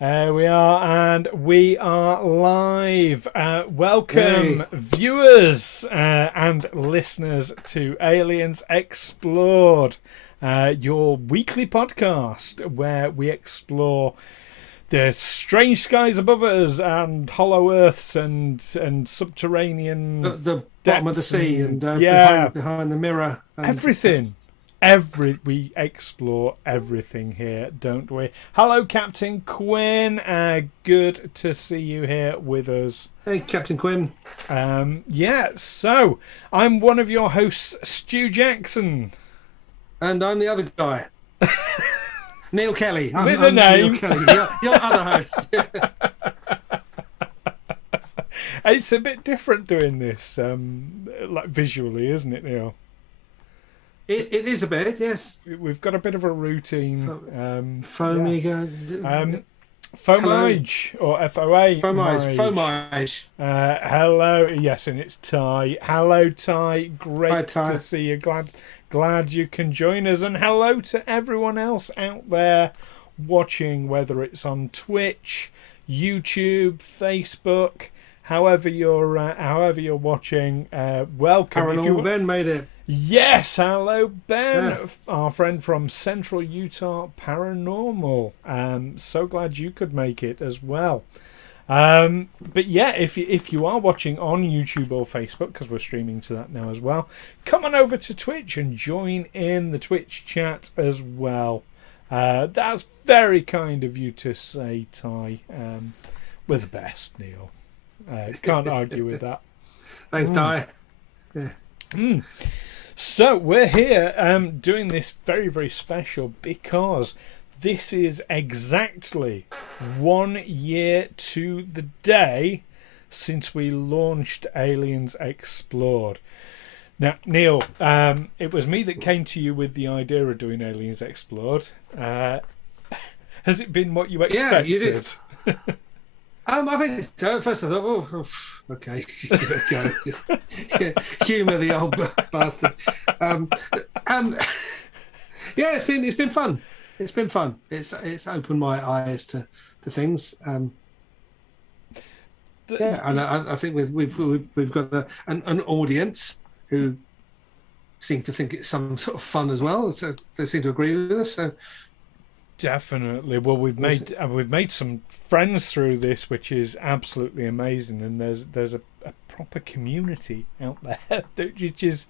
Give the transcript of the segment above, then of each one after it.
We are, and we are live. Welcome, Hey, viewers and listeners, to Aliens Explored, your weekly podcast where we explore the strange skies above us and hollow earths and subterranean the bottom of the depths sea and and yeah, behind the mirror and everything. We explore everything here, don't we? Hello, Captain Quinn. Good to see you here with us. hey, Captain Quinn. So I'm one of your hosts, Stu Jackson, And I'm the other guy, Neil Kelly. with a I'm Neil name. Kelly, your other host. It's a bit different doing this, like visually, isn't it, Neil? It is a bit, yes. We've got a bit of a routine. Foamy. Fomage or FOA. Fomage. Hello, yes, and it's Ty. Hello, Ty. Great Hi, Ty. to see you. Glad you can join us, and hello to everyone else out there watching, whether it's on Twitch, YouTube, Facebook, however you're watching. Welcome. Paranormal Ben made it. Yes, hello Ben, Yeah. our friend from Central Utah Paranormal. So glad you could make it as well. But yeah, if you are watching on YouTube or Facebook, because we're streaming to that now as well, come on over to Twitch and join in the Twitch chat as well. That's very kind of you to say, Ty. We're the best, Neil. Can't argue with that. Thanks, Ty. Yeah. So we're here doing this very, very special because this is exactly 1 year to the day since we launched Aliens Explored. Now, Neil, it was me that came to you with the idea of doing Aliens Explored. Has it been what you expected? Yeah, you did. I think so. At first I thought, okay, give it a go. Humour the old bastard. Yeah, it's been fun. It's been fun. It's opened my eyes to things. And I think we've got an audience who seem to think it's some sort of fun as well. So they seem to agree with us. So. Definitely. Well, we've made some friends through this, which is absolutely amazing, and there's a proper community out there, which is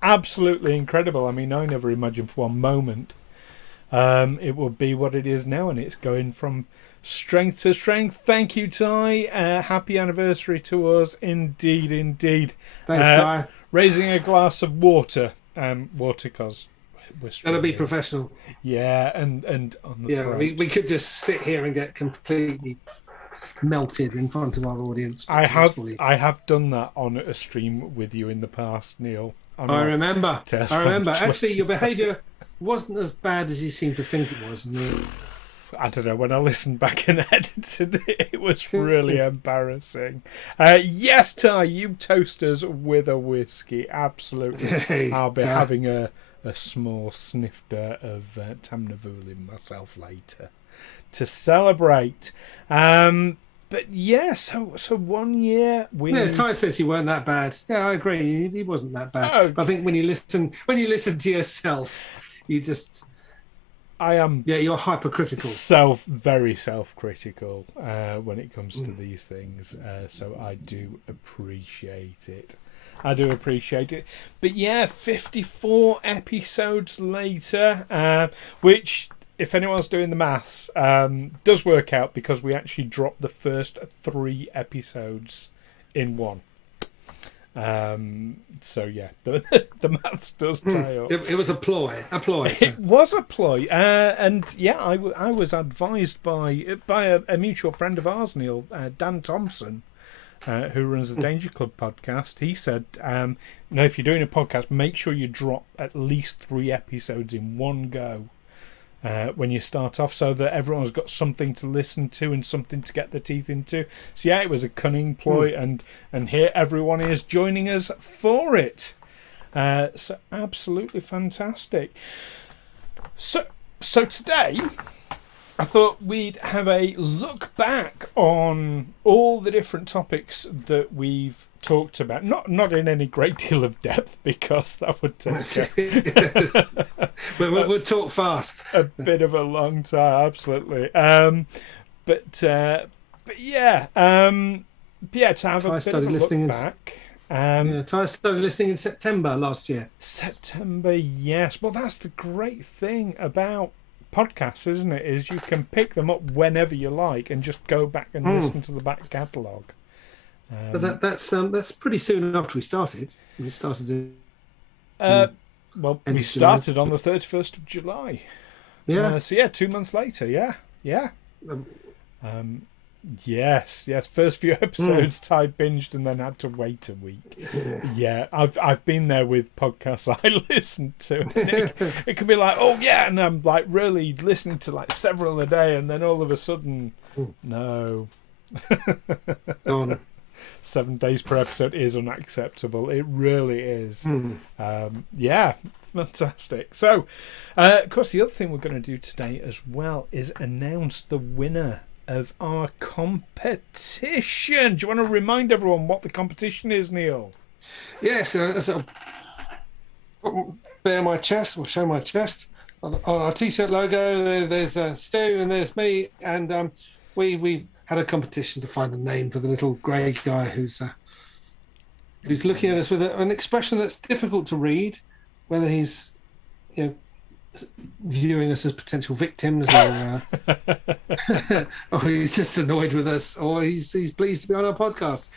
absolutely incredible. I mean, I never imagined for one moment it would be what it is now, and it's going from strength to strength. Thank you, Ty. Happy anniversary to us, indeed. Thanks, Ty. Raising a glass of water, cause. Gotta be professional. Yeah, and on the throat. We could just sit here and get completely melted in front of our audience. I have done that on a stream with you in the past, Neil. I remember. Actually, your behaviour wasn't as bad as you seem to think it was. I don't know. When I listened back and edited it, it was really embarrassing. Yes, Ty, you toast us with a whiskey. Absolutely. Hey, I'll be having a small snifter of Tamnavulin myself later to celebrate. But yeah, so 1 year. Ty says you weren't that bad. Yeah, I agree. He wasn't that bad. Oh. I think when you listen to yourself, you just. I am. Yeah, you're hypercritical. Very self-critical when it comes to these things. So I do appreciate it. But yeah, 54 episodes later, which, if anyone's doing the maths, does work out because we actually dropped the first 3 episodes in one. So yeah, the maths does tie up. It was a ploy. It was a ploy, and yeah, I was advised by a mutual friend of ours, Neil, Dan Thompson, who runs the Danger Club podcast. He said, if you're doing a podcast, make sure you drop at least 3 episodes in one go. When you start off, so that everyone's got something to listen to and something to get their teeth into. So yeah, it was a cunning ploy, and here everyone is joining us for it. So absolutely fantastic. So today I thought we'd have a look back on all the different topics that we've talked about. Not in any great deal of depth, because that would take we'll talk fast. a bit of a long time, absolutely. But yeah, to have a bit of a look back. I started listening in September last year. September, yes. Well, that's the great thing about podcasts, isn't it? Is you can pick them up whenever you like and just go back and listen to the back catalogue. But that's pretty soon after we started. We started. We started on the 31st of July. Yeah. 2 months later. Yeah. Yes. First few episodes I binged and then had to wait a week. Yeah, I've been there with podcasts I listened to. It can be like, oh yeah, and I'm like really listening to like several a day, and then all of a sudden, no. 7 days per episode is unacceptable. It really is. Yeah, fantastic. So, of course, the other thing we're going to do today as well is announce the winner of our competition. Do you want to remind everyone what the competition is, Neil? Yes, so bare my chest, or show my chest. On our T-shirt logo, there's Stu and there's me, and we had a competition to find a name for the little grey guy who's looking at us with an expression that's difficult to read, whether he's viewing us as potential victims, or or he's just annoyed with us, or he's pleased to be on our podcast.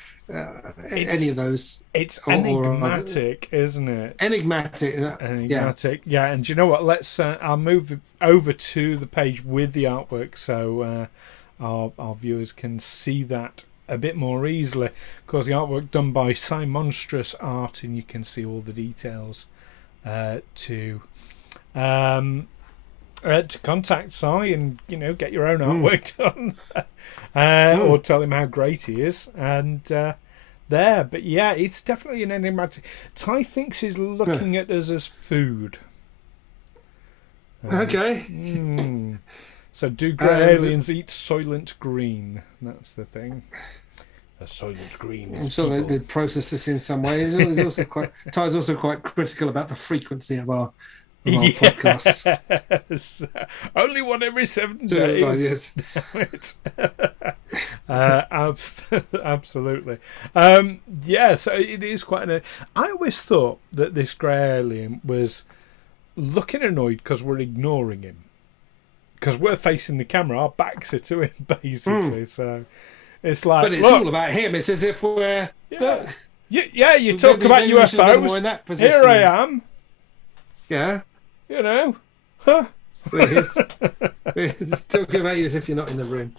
Any of those. It's enigmatic, isn't it? Enigmatic. Yeah. And do you know what? Let's. I'll move over to the page with the artwork, so our viewers can see that a bit more easily. Of course, the artwork done by Monstrous Art, and you can see all the details to contact Si and get your own artwork done, or tell him how great he is, and there. But yeah, it's definitely an enigmatic. Ty thinks he's looking at us as food. Okay. So do grey aliens eat Soylent Green? That's the thing. A Soylent Green is I'm sure they process this in some ways. Ty's also quite critical about the frequency of our podcasts. Yes. Only one every 7 days. Yes. Absolutely. So it is quite an... I always thought that this grey alien was looking annoyed because we're ignoring him. Because we're facing the camera, our backs are to him, basically. So it's like... But it's all about him. It's as if we're... Yeah, you talk about UFOs. Here I am. Yeah. Huh? We're just talking about you as if you're not in the room.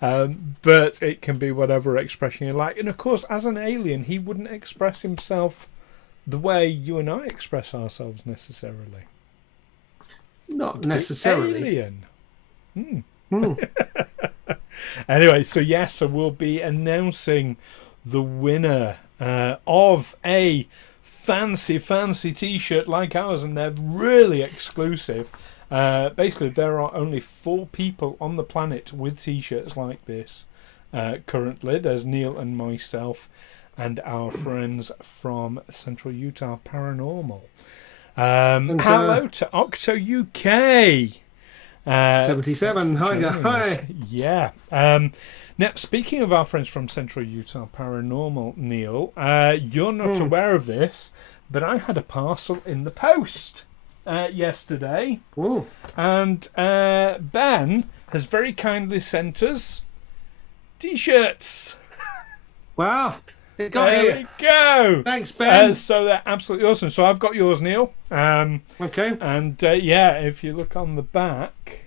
But it can be whatever expression you like. And of course, as an alien, he wouldn't express himself the way you and I express ourselves necessarily. Not necessarily. Alien. Anyway, so we'll be announcing the winner of a fancy T-shirt like ours, and they're really exclusive. Basically, there are only 4 people on the planet with T-shirts like this currently. There's Neil and myself and our friends from Central Utah Paranormal. Hello to Octo UK. 77. Hi. Yeah. Now, speaking of our friends from Central Utah Paranormal, Neil, you're not aware of this, but I had a parcel in the post yesterday. Ooh. And Ben has very kindly sent us T-shirts. Wow. There we go. Thanks, Ben. So they're absolutely awesome. So I've got yours, Neil. Okay. And if you look on the back,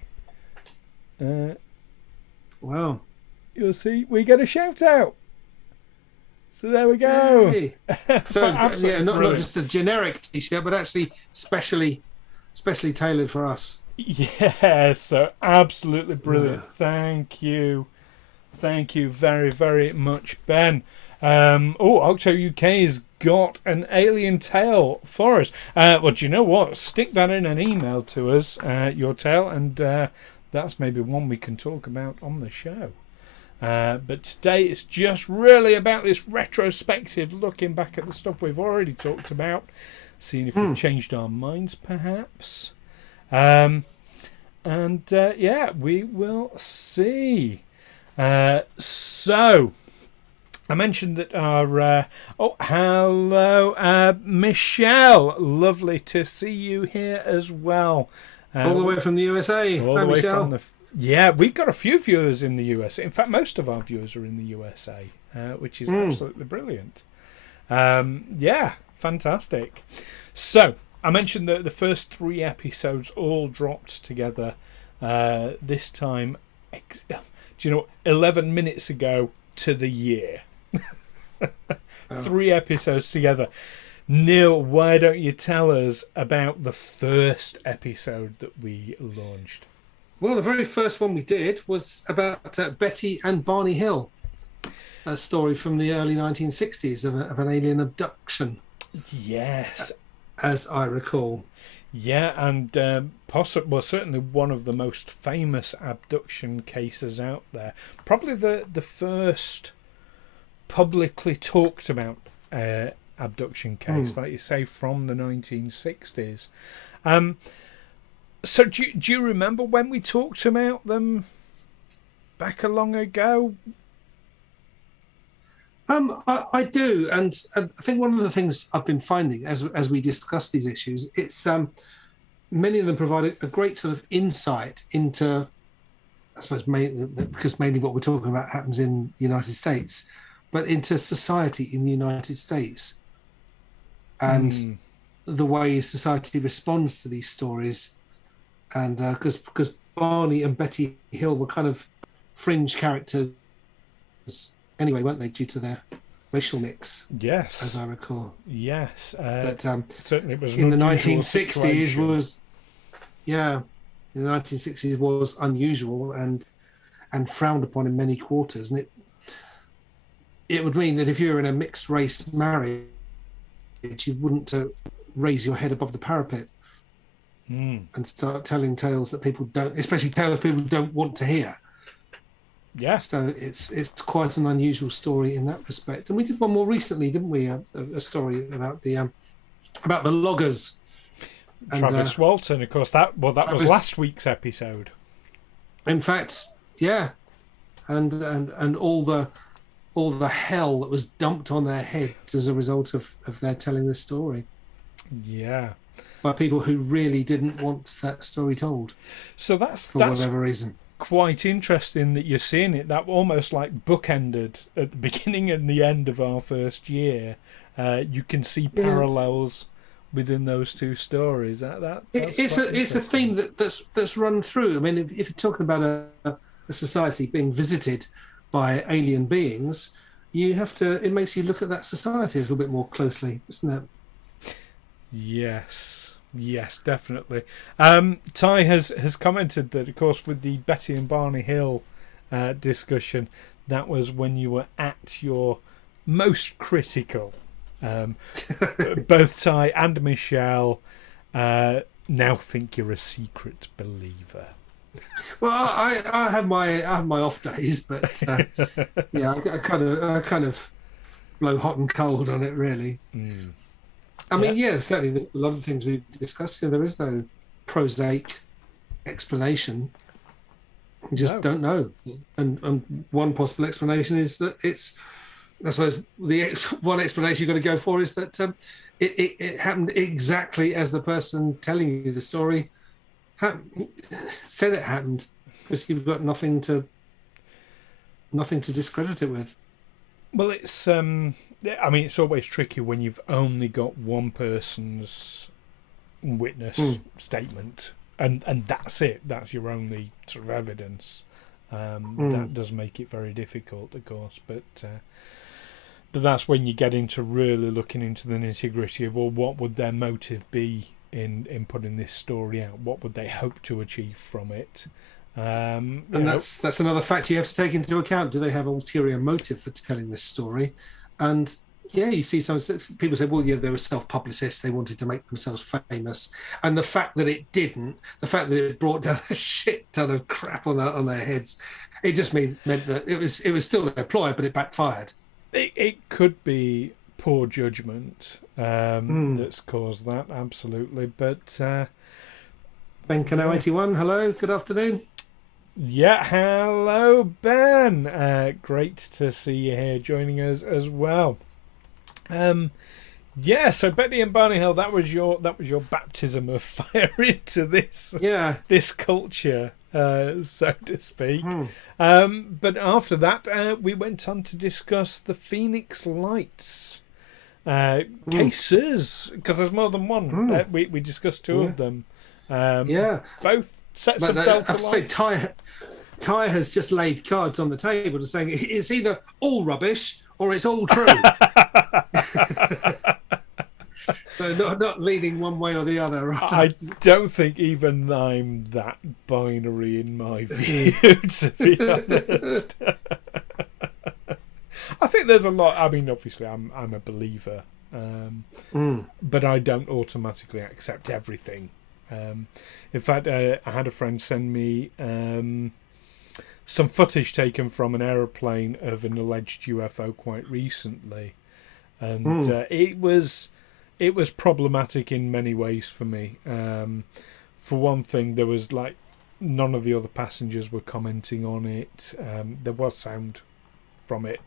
wow, you'll see we get a shout out. So there we go. Hey. So not just a generic T-shirt, but actually specially tailored for us. Yeah. So absolutely brilliant. Thank you very, very much, Ben. Octo UK's got an alien tale for us. Well, do you know what? Stick that in an email to us, your tale, and that's maybe one we can talk about on the show. But today it's just really about this retrospective, looking back at the stuff we've already talked about, seeing if we've changed our minds, perhaps. Yeah, we will see. So, I mentioned that our... hello, Michelle. Lovely to see you here as well. All the way from the USA. All Hi, the way Michelle. from the... Yeah, we've got a few viewers in the USA. In fact, most of our viewers are in the USA, which is absolutely brilliant. Yeah, fantastic. So, I mentioned that the first 3 episodes all dropped together this time, 11 minutes ago to the year. 3 episodes together. Neil, why don't you tell us about the first episode that we launched? Well, the very first one we did was about Betty and Barney Hill, a story from the early 1960s of an alien abduction. Yes. As I recall. Yeah, and certainly one of the most famous abduction cases out there. Probably the first publicly talked about abduction case, like you say, from the 1960s. So do you remember when we talked about them back a long ago? I do, and I think one of the things I've been finding as we discuss these issues, it's many of them provide a great sort of insight into, I suppose, because mainly what we're talking about happens in the United States, but into society in the United States, and the way society responds to these stories. And because Barney and Betty Hill were kind of fringe characters anyway, weren't they, due to their racial mix? Yes, as I recall. Yes, but certainly it was in the 1960s situation. in the 1960s was unusual and frowned upon in many quarters, and it would mean that if you were in a mixed race marriage, you wouldn't raise your head above the parapet and start telling tales that people don't, especially tales people don't want to hear. Yeah. So it's quite an unusual story in that respect. And we did one more recently, didn't we? A story about the loggers. Travis Walton, of course. That was last week's episode. In fact, yeah, and all the hell that was dumped on their heads as a result of their telling this story. Yeah. By people who really didn't want that story told. So that's whatever reason. Quite interesting that you're seeing it. That almost like bookended at the beginning and the end of our first year. You can see parallels within those two stories. It's a theme that's run through. I mean, if you're talking about a society being visited by alien beings, it makes you look at that society a little bit more closely, isn't it? Yes, definitely. Ty has commented that, of course, with the Betty and Barney Hill discussion, that was when you were at your most critical. Both Ty and Michelle now think you're a secret believer. Well, I have my off days, but yeah, I kind of blow hot and cold on it, really. I mean, yeah, certainly there's a lot of things we've discussed here. There is no prosaic explanation. You just don't know. And one possible explanation is that it's, I suppose, the one explanation you've got to go for is that it happened exactly as the person telling you the story said it happened, because you've got nothing to discredit it with. Well, it's it's always tricky when you've only got one person's witness statement, and that's it. That's your only sort of evidence. That does make it very difficult, of course. But that's when you get into really looking into the nitty-gritty of, well, what would their motive be in putting this story out? What would they hope to achieve from it? And that's another factor you have to take into account. Do they have ulterior motive for telling this story? And yeah, you see some people say, well, yeah, they were self-publicists. They wanted to make themselves famous, and the fact that it didn't, the fact that it brought down a shit ton of crap on their heads, it just meant that it was still their ploy, but it backfired. It could be poor judgment Mm. that's caused that, absolutely. But Ben Cano 81, hello, good afternoon. yeah, hello, Ben. Great to see you here joining us as well. Yeah, so Betty and Barney Hill, that was your baptism of fire into this Yeah. this culture, so to speak. Mm. But after that, we went on to discuss the Phoenix Lights cases, because there's more than one. Mm. We discussed two of them. Yeah. Both sets But of I Delta have to say, lights. Ty has just laid cards on the table to saying it's either all rubbish or it's all true. So not leaning one way or the other. Right? I don't think even I'm that binary in my view, to be honest. I think there's a lot. I mean, obviously, I'm a believer, but I don't automatically accept everything. In fact, I had a friend send me some footage taken from an aeroplane of an alleged UFO quite recently, and it was problematic in many ways for me. For one thing, there was like none of the other passengers were commenting on it. There was sound from it.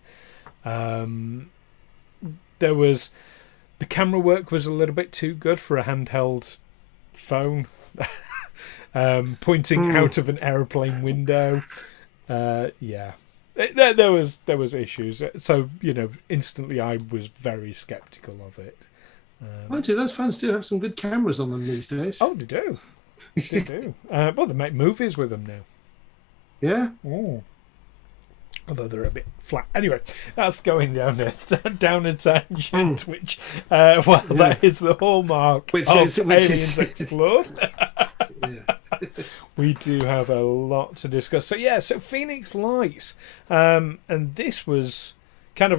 There was the camera work was a little bit too good for a handheld phone, pointing out of an aeroplane window. Yeah, there was issues. So instantly I was very skeptical of it. Mind you, those phones do have some good cameras on them these days. Oh, they do. They do. Well, they make movies with them now. Yeah. Oh. Although they're a bit flat. Anyway, that's going down a tangent, which, that is the hallmark of Aliens Explored. We do have a lot to discuss. So, yeah, Phoenix Lights. And this was kind of,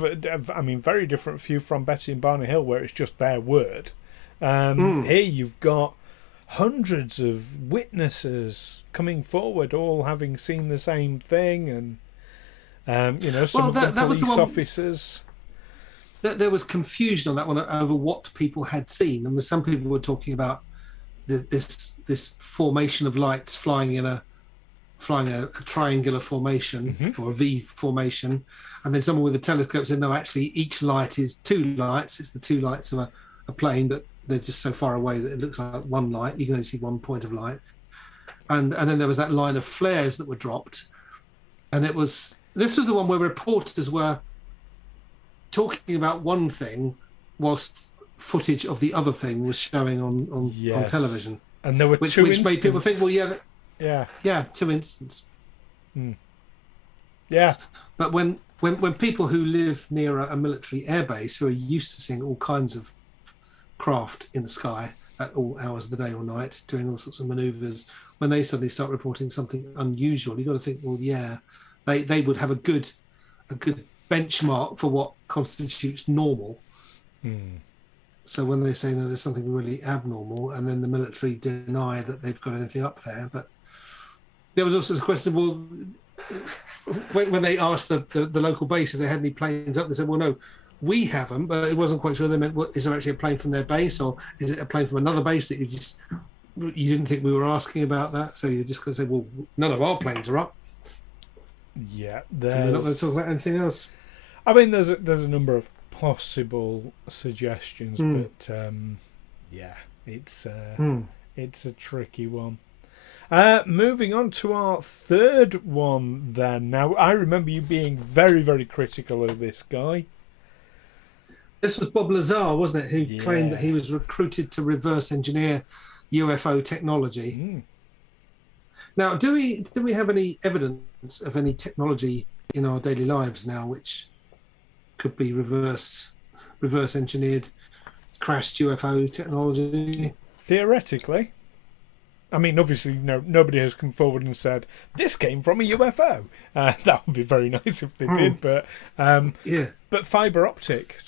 very different view from Betty and Barney Hill, where it's just their word. Here you've got hundreds of witnesses coming forward, all having seen the same thing, and some of the police officers. There was confusion on that one over what people had seen, and some people were talking about this formation of lights flying a triangular formation or a V formation, and then someone with a telescope said no, actually each light is two lights. It's the two lights of a plane, but they're just so far away that it looks like one light. You can only see one point of light, and then there was that line of flares that were dropped, and this was the one where reporters were talking about one thing whilst footage of the other thing was showing on television. And there were which made people think, well, two incidents. Yeah. But when people who live near a military airbase, who are used to seeing all kinds of craft in the sky at all hours of the day or night, doing all sorts of manoeuvres, when they suddenly start reporting something unusual, you've got to think, well, yeah, they would have a good benchmark for what constitutes normal. So when they say no, there's something really abnormal, and then the military deny that they've got anything up there. But there was also a question, well, when they asked the local base if they had any planes up, they said, well, no, we haven't, but it wasn't quite sure. They meant, well, is there actually a plane from their base, or is it a plane from another base that you didn't think we were asking about that? So you're just going to say, well, none of our planes are up. Yeah, we're not going to talk about anything else. I mean, there's a number of possible suggestions, but it's a tricky one. Moving on to our third one then. Now, I remember you being very, very critical of this guy. This was Bob Lazar, wasn't it, who claimed that he was recruited to reverse engineer UFO technology. Now, do we have any evidence of any technology in our daily lives now which could be reverse engineered, crashed UFO technology? Theoretically. I mean, obviously, nobody has come forward and said, this came from a UFO. That would be very nice if they did, but fibre optic.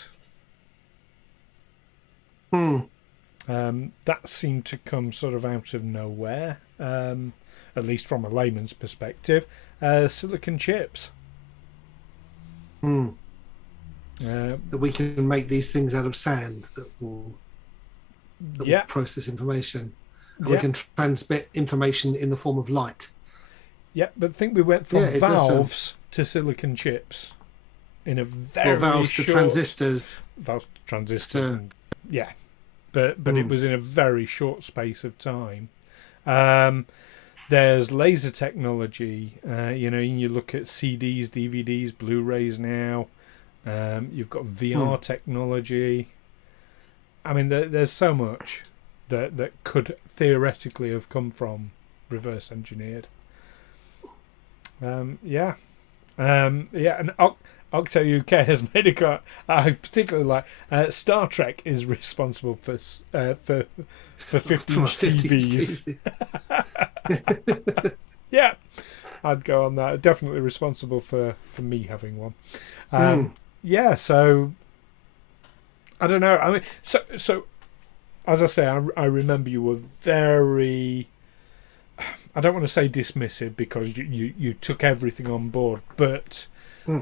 Hmm. That seemed to come sort of out of nowhere, at least from a layman's perspective. Silicon chips. Hmm. Uh, That we can make these things out of sand that will yeah, process information, and we yeah, can transmit information in the form of light. yeah. But I think we went Yeah, from it does sound. valves to silicon chips in a Or very valves to short transistors valve transistors, to. and yeah, but it Hmm. was in a very short space of time. Um, there's laser technology. You look at CDs, DVDs, Blu-rays now. You've got Hmm. VR technology. I mean, there's so much that could theoretically have come from reverse engineered. Yeah, and Octo UK has made a cut. I particularly like Star Trek is responsible for 50-inch 50 TVs. Yeah, I'd go on that. Definitely responsible for me having one. Hmm. Yeah, so I don't know. I mean, so as I say, I remember you were very. I don't want to say dismissive because you took everything on board, but Hmm.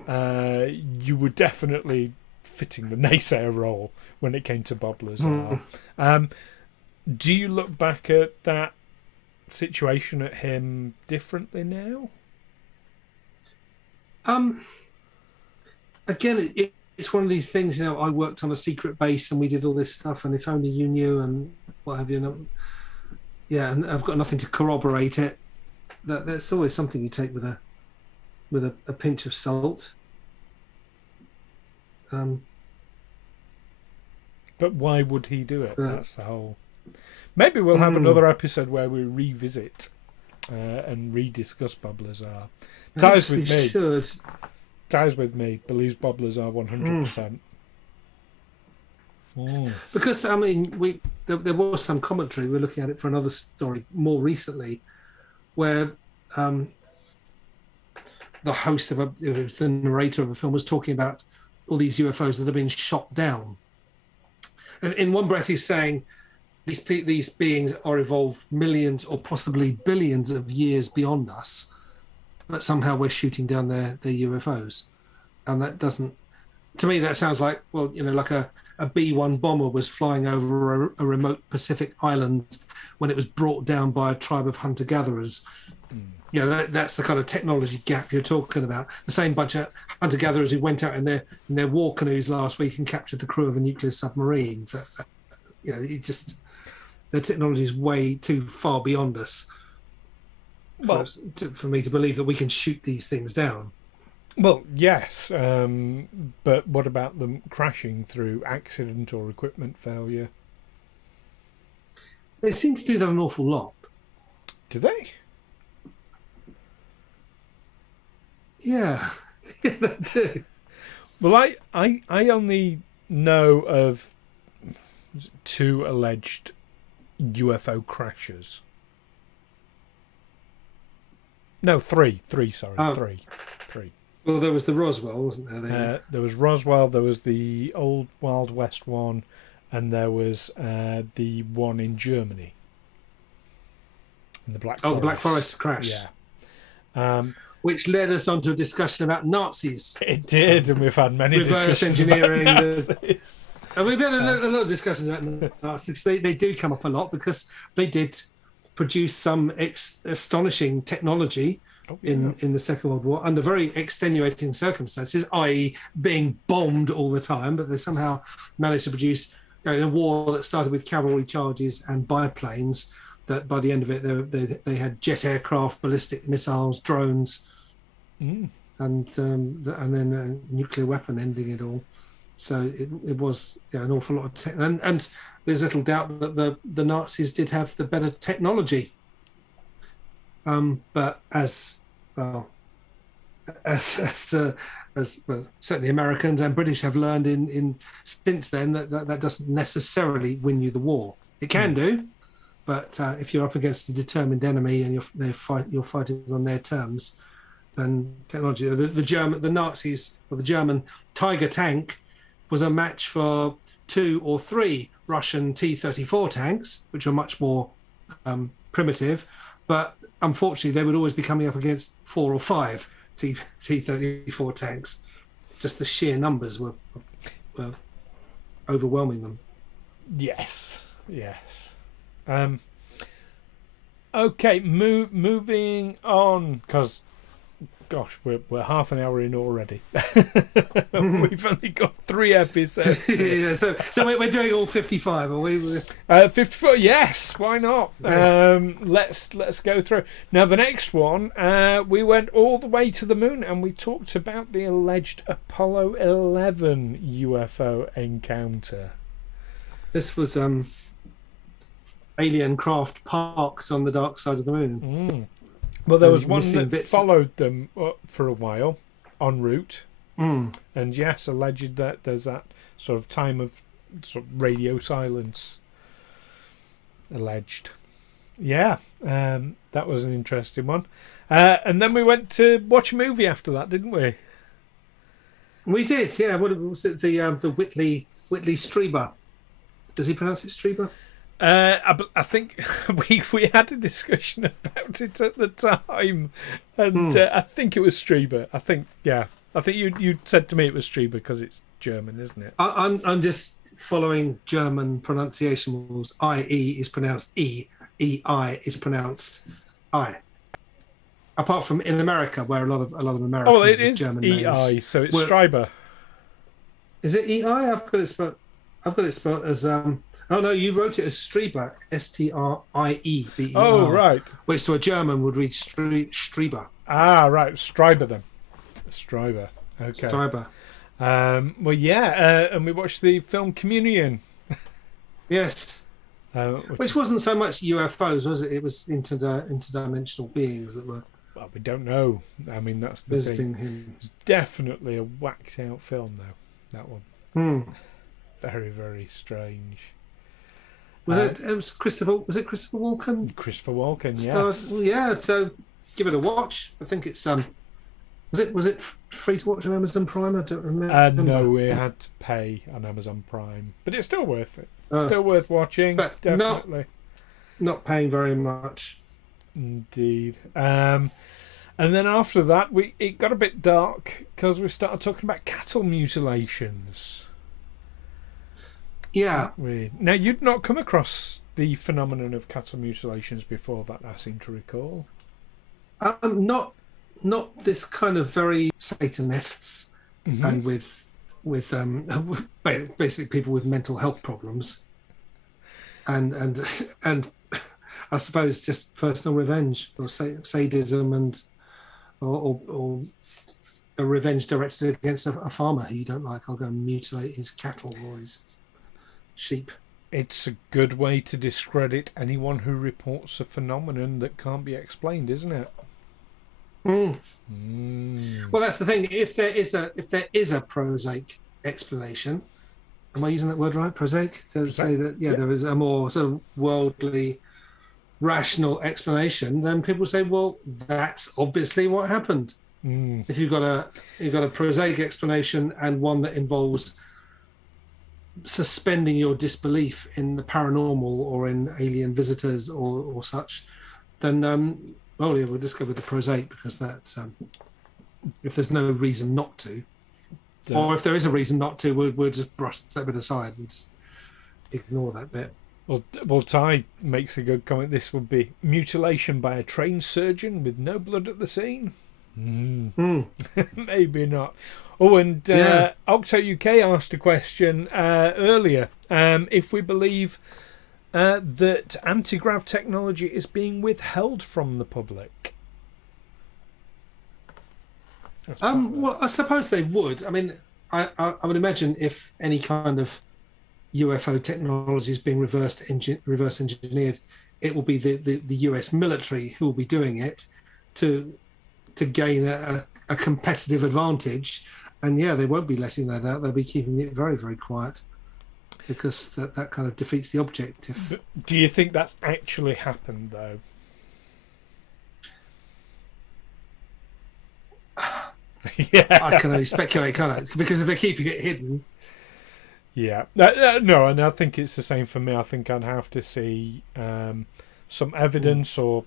you were definitely fitting the naysayer role when it came to Bob Hmm. Lazar. Do you look back at that situation at him differently now? Um. Again, it's one of these things. I worked on a secret base and we did all this stuff, and if only you knew, and what have you. Yeah, and I've got nothing to corroborate it. That's always something you take with a pinch of salt. Um, But why would he do it? but That's the whole. Maybe we'll have mm, another episode where we revisit and rediscuss Bob Lazar. Ties perhaps we with me. should. Ties with me. Believes Bob Lazar 100%. Mm. Because I mean, there was some commentary. We're looking at it for another story more recently, where um, the host of it was the narrator of a film was talking about all these UFOs that have been shot down. And in one breath, he's saying these beings are evolved millions or possibly billions of years beyond us, but somehow we're shooting down their UFOs, and that doesn't. To me, that sounds like like a B-1 bomber was flying over a remote Pacific island when it was brought down by a tribe of hunter-gatherers. That's the kind of technology gap you're talking about. The same bunch of hunter-gatherers who went out in their war canoes last week and captured the crew of a nuclear submarine. It just the technology is way too far beyond us Well, for me to believe that we can shoot these things down. well, yes, but what about them crashing through accident or equipment failure? They seem to do that an awful lot. Do they? Yeah, yeah, they do. Well, I only know of two alleged UFO crashes. No, three. Sorry, three. Well, there was the Roswell, wasn't there? There was Roswell. There was the old Wild West one, and there was the one in Germany, in the Black Forest. The Black Forest crash. Yeah. Which led us on to a discussion about Nazis. It did, and we've had many reverse discussions engineering. about Nazis. And we've had a lot of discussions about Nazis. They do come up a lot because they did produce some astonishing technology in the Second World War under very extenuating circumstances, i.e. being bombed all the time, but they somehow managed to produce in a war that started with cavalry charges and biplanes, that by the end of it they had jet aircraft, ballistic missiles, drones, and then a nuclear weapon ending it all. So it was an awful lot of tech, and there's little doubt that the Nazis did have the better technology. But as well, certainly Americans and British have learned in since then that doesn't necessarily win you the war. It can do, but if you're up against a determined enemy and you're fighting on their terms, then technology. The Nazis or the German Tiger tank was a match for 2 or 3 Russian T-34 tanks, which are much more primitive, but unfortunately they would always be coming up against 4 or 5 T-34 tanks. Just the sheer numbers were overwhelming them. Yes. Okay, moving on, because gosh, we're half an hour in already. We've only got 3 episodes. Yeah, so we're doing all 55, are we? 54, yes, why not? Yeah. Let's go through. Now, the next one, we went all the way to the moon and we talked about the alleged Apollo 11 UFO encounter. This was alien craft parked on the dark side of the moon. Well, there was one that followed them for a while en route, and yes, alleged that there's that sort of time of sort of radio silence. Alleged, yeah, that was an interesting one. And then we went to watch a movie after that, didn't we? We did, yeah. What was it? The Whitley Strieber. Does he pronounce it Strieber? I think we had a discussion about it at the time, and I think it was Strieber. I think you said to me it was Strieber because it's German, isn't it? I'm just following German pronunciation rules. I-E is pronounced E. E-I is pronounced I. Apart from in America, where a lot of Americans. Oh, it is German E-I, names. so it's Strieber. Is it E-I? I've got it spelled as Oh no, you wrote it as Strieber, S-T-R-I-E-B-E-R. Oh right. Which to a German would read Strieber. Ah right, Strieber then. Strieber. Okay. Strieber. Well, yeah, and we watched the film Communion. Yes. Which wasn't so much UFOs, was it? It was interdimensional beings that were. Well, we don't know. I mean, that's the visiting thing. him. It's definitely a whacked out film, though. That one. Very, very strange. Was it Christopher? Was it Christopher Walken? Christopher Walken, yeah. So, yeah. So give it a watch. I think it's Was it free to watch on Amazon Prime? I don't remember. No, we had to pay on Amazon Prime, but it's still worth it. Still worth watching, but definitely. Not paying very much. Indeed. And then after that, it got a bit dark because we started talking about cattle mutilations. Yeah. Now, you'd not come across the phenomenon of cattle mutilations before that, I seem to recall. Not this kind of very Satanists and with basically people with mental health problems, and I suppose just personal revenge or sadism and or a revenge directed against a farmer who you don't like. I'll go and mutilate his cattle or his sheep. It's a good way to discredit anyone who reports a phenomenon that can't be explained, isn't it? Well, that's the thing. If there is a prosaic explanation, am I using that word right? Prosaic to say that there is a more sort of worldly, rational explanation, then people say, well, that's obviously what happened. If you've got a prosaic explanation and one that involves suspending your disbelief in the paranormal or in alien visitors or such, then well, yeah, we'll just go with the prosaic because that's if there's no reason not to, or if there is a reason not to, we'll just brush that bit aside and just ignore that bit. Well, Ty makes a good comment. This would be mutilation by a trained surgeon with no blood at the scene. Maybe not. Oh, and Octo UK asked a question earlier. If we believe that anti-grav technology is being withheld from the public. Well, I suppose they would. I mean, I would imagine if any kind of UFO technology is being reverse engineered, it will be the US military who will be doing it to gain a competitive advantage. And yeah, they won't be letting that out. They'll be keeping it very, very quiet because that kind of defeats the objective. But do you think that's actually happened, though? Yeah, I can only speculate, can't I? Because if they're keeping it hidden. Yeah. No, and I think it's the same for me. I think I'd have to see some evidence, or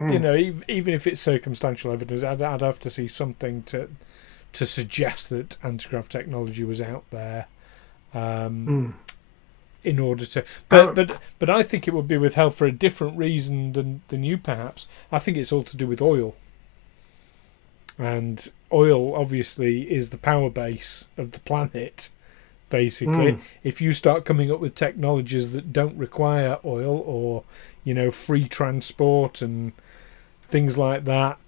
even if it's circumstantial evidence, I'd have to see something to suggest that anti-grav technology was out there, in order to. But I think it would be withheld for a different reason than you perhaps. I think it's all to do with oil. And oil, obviously, is the power base of the planet, basically. If you start coming up with technologies that don't require oil, or, free transport and things like that,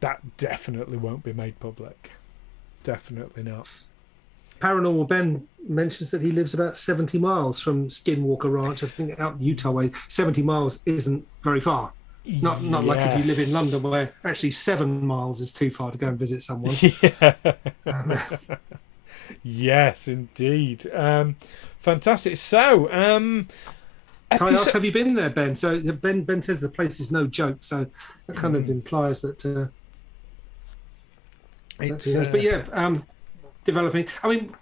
that definitely won't be made public. Definitely not. Paranormal Ben mentions that he lives about 70 miles from Skinwalker Ranch. I think out Utah way. 70 miles isn't very far. Not like if you live in London, where actually 7 miles is too far to go and visit someone. Yeah. Yes, indeed. Fantastic. So, I asked, have you been there, Ben? So Ben says the place is no joke. So that kind of implies that. But yeah, developing. I mean,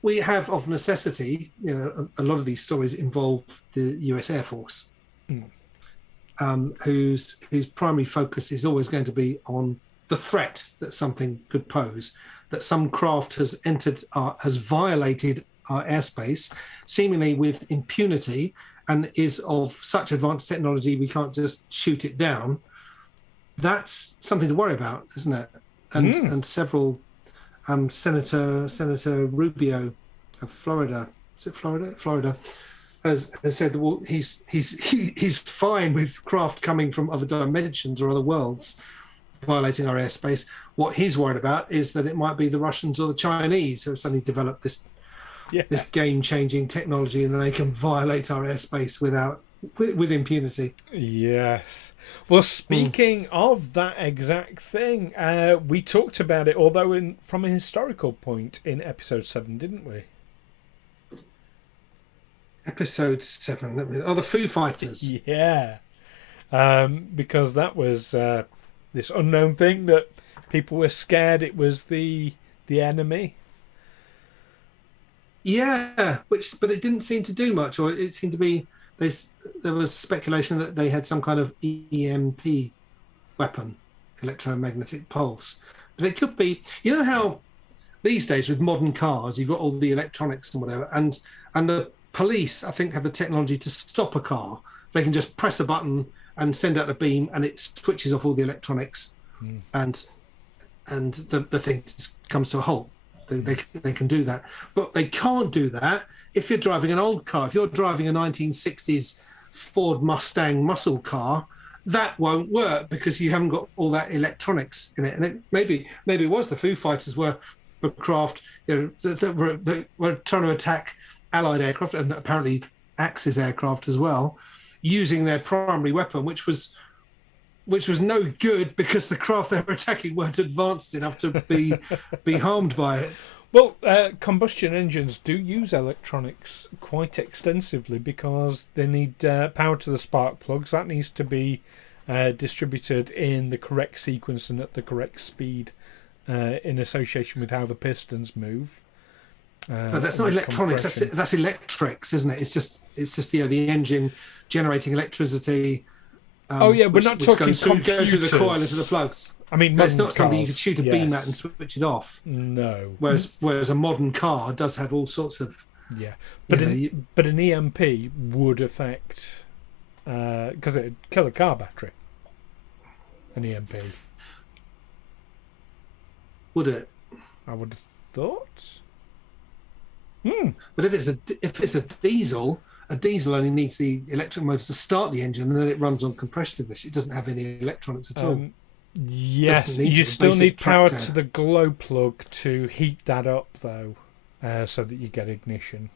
we have of necessity. A lot of these stories involve the U.S. Air Force. Whose primary focus is always going to be on the threat that something could pose, that some craft has violated our airspace, seemingly with impunity, and is of such advanced technology we can't just shoot it down. That's something to worry about, isn't it? And several Senator Rubio of Florida, is it Florida, has said that, well, he's fine with craft coming from other dimensions or other worlds violating our airspace. What he's worried about is that it might be the Russians or the Chinese who have suddenly developed this game-changing technology, and they can violate our airspace with impunity. Yes. Well, speaking of that exact thing, we talked about it, although from a historical point, in episode 7, didn't we? Episode 7. The Foo Fighters. Yeah. Because that was this unknown thing that people were scared it was the enemy. Yeah, but it didn't seem to do much, or it seemed to be there was speculation that they had some kind of EMP weapon, electromagnetic pulse. But it could be, how these days with modern cars, you've got all the electronics and whatever, and the police, I think, have the technology to stop a car. They can just press a button and send out a beam, and it switches off all the electronics, and the thing just comes to a halt. They can do that, but they can't do that if you're driving an old car. If you're driving a 1960s Ford Mustang muscle car, that won't work because you haven't got all that electronics in it. And maybe it was the Foo Fighters were the craft that were trying to attack Allied aircraft, and apparently Axis aircraft as well, using their primary weapon, which was no good because the craft they were attacking weren't advanced enough to be harmed by it. Well, combustion engines do use electronics quite extensively because they need power to the spark plugs. That needs to be distributed in the correct sequence and at the correct speed in association with how the pistons move. But that's not electronics. That's electrics, isn't it? It's just the engine generating electricity. We're not talking goes through the coil into the plugs. I mean, it's not something you could shoot a beam at and switch it off. No. Whereas a modern car does have all sorts of. Yeah, but an EMP would affect because it'd kill a car battery. An EMP. Would it? I would have thought. But if it's a diesel only needs the electric motor to start the engine, and then it runs on compression of this. It doesn't have any electronics at all. Yes, you still need power to the glow plug to heat that up, though, so that you get ignition,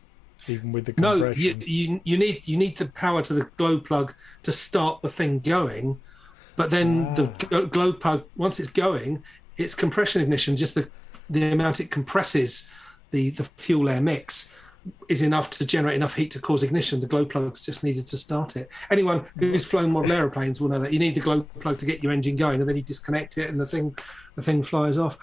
even with the compression. No, you need the power to the glow plug to start the thing going, but then the glow plug, once it's going, it's compression ignition. Just the amount it compresses the fuel air mix is enough to generate enough heat to cause ignition. The glow plugs just needed to start it. Anyone who's flown model aeroplanes will know that you need the glow plug to get your engine going, and then you disconnect it and the thing flies off.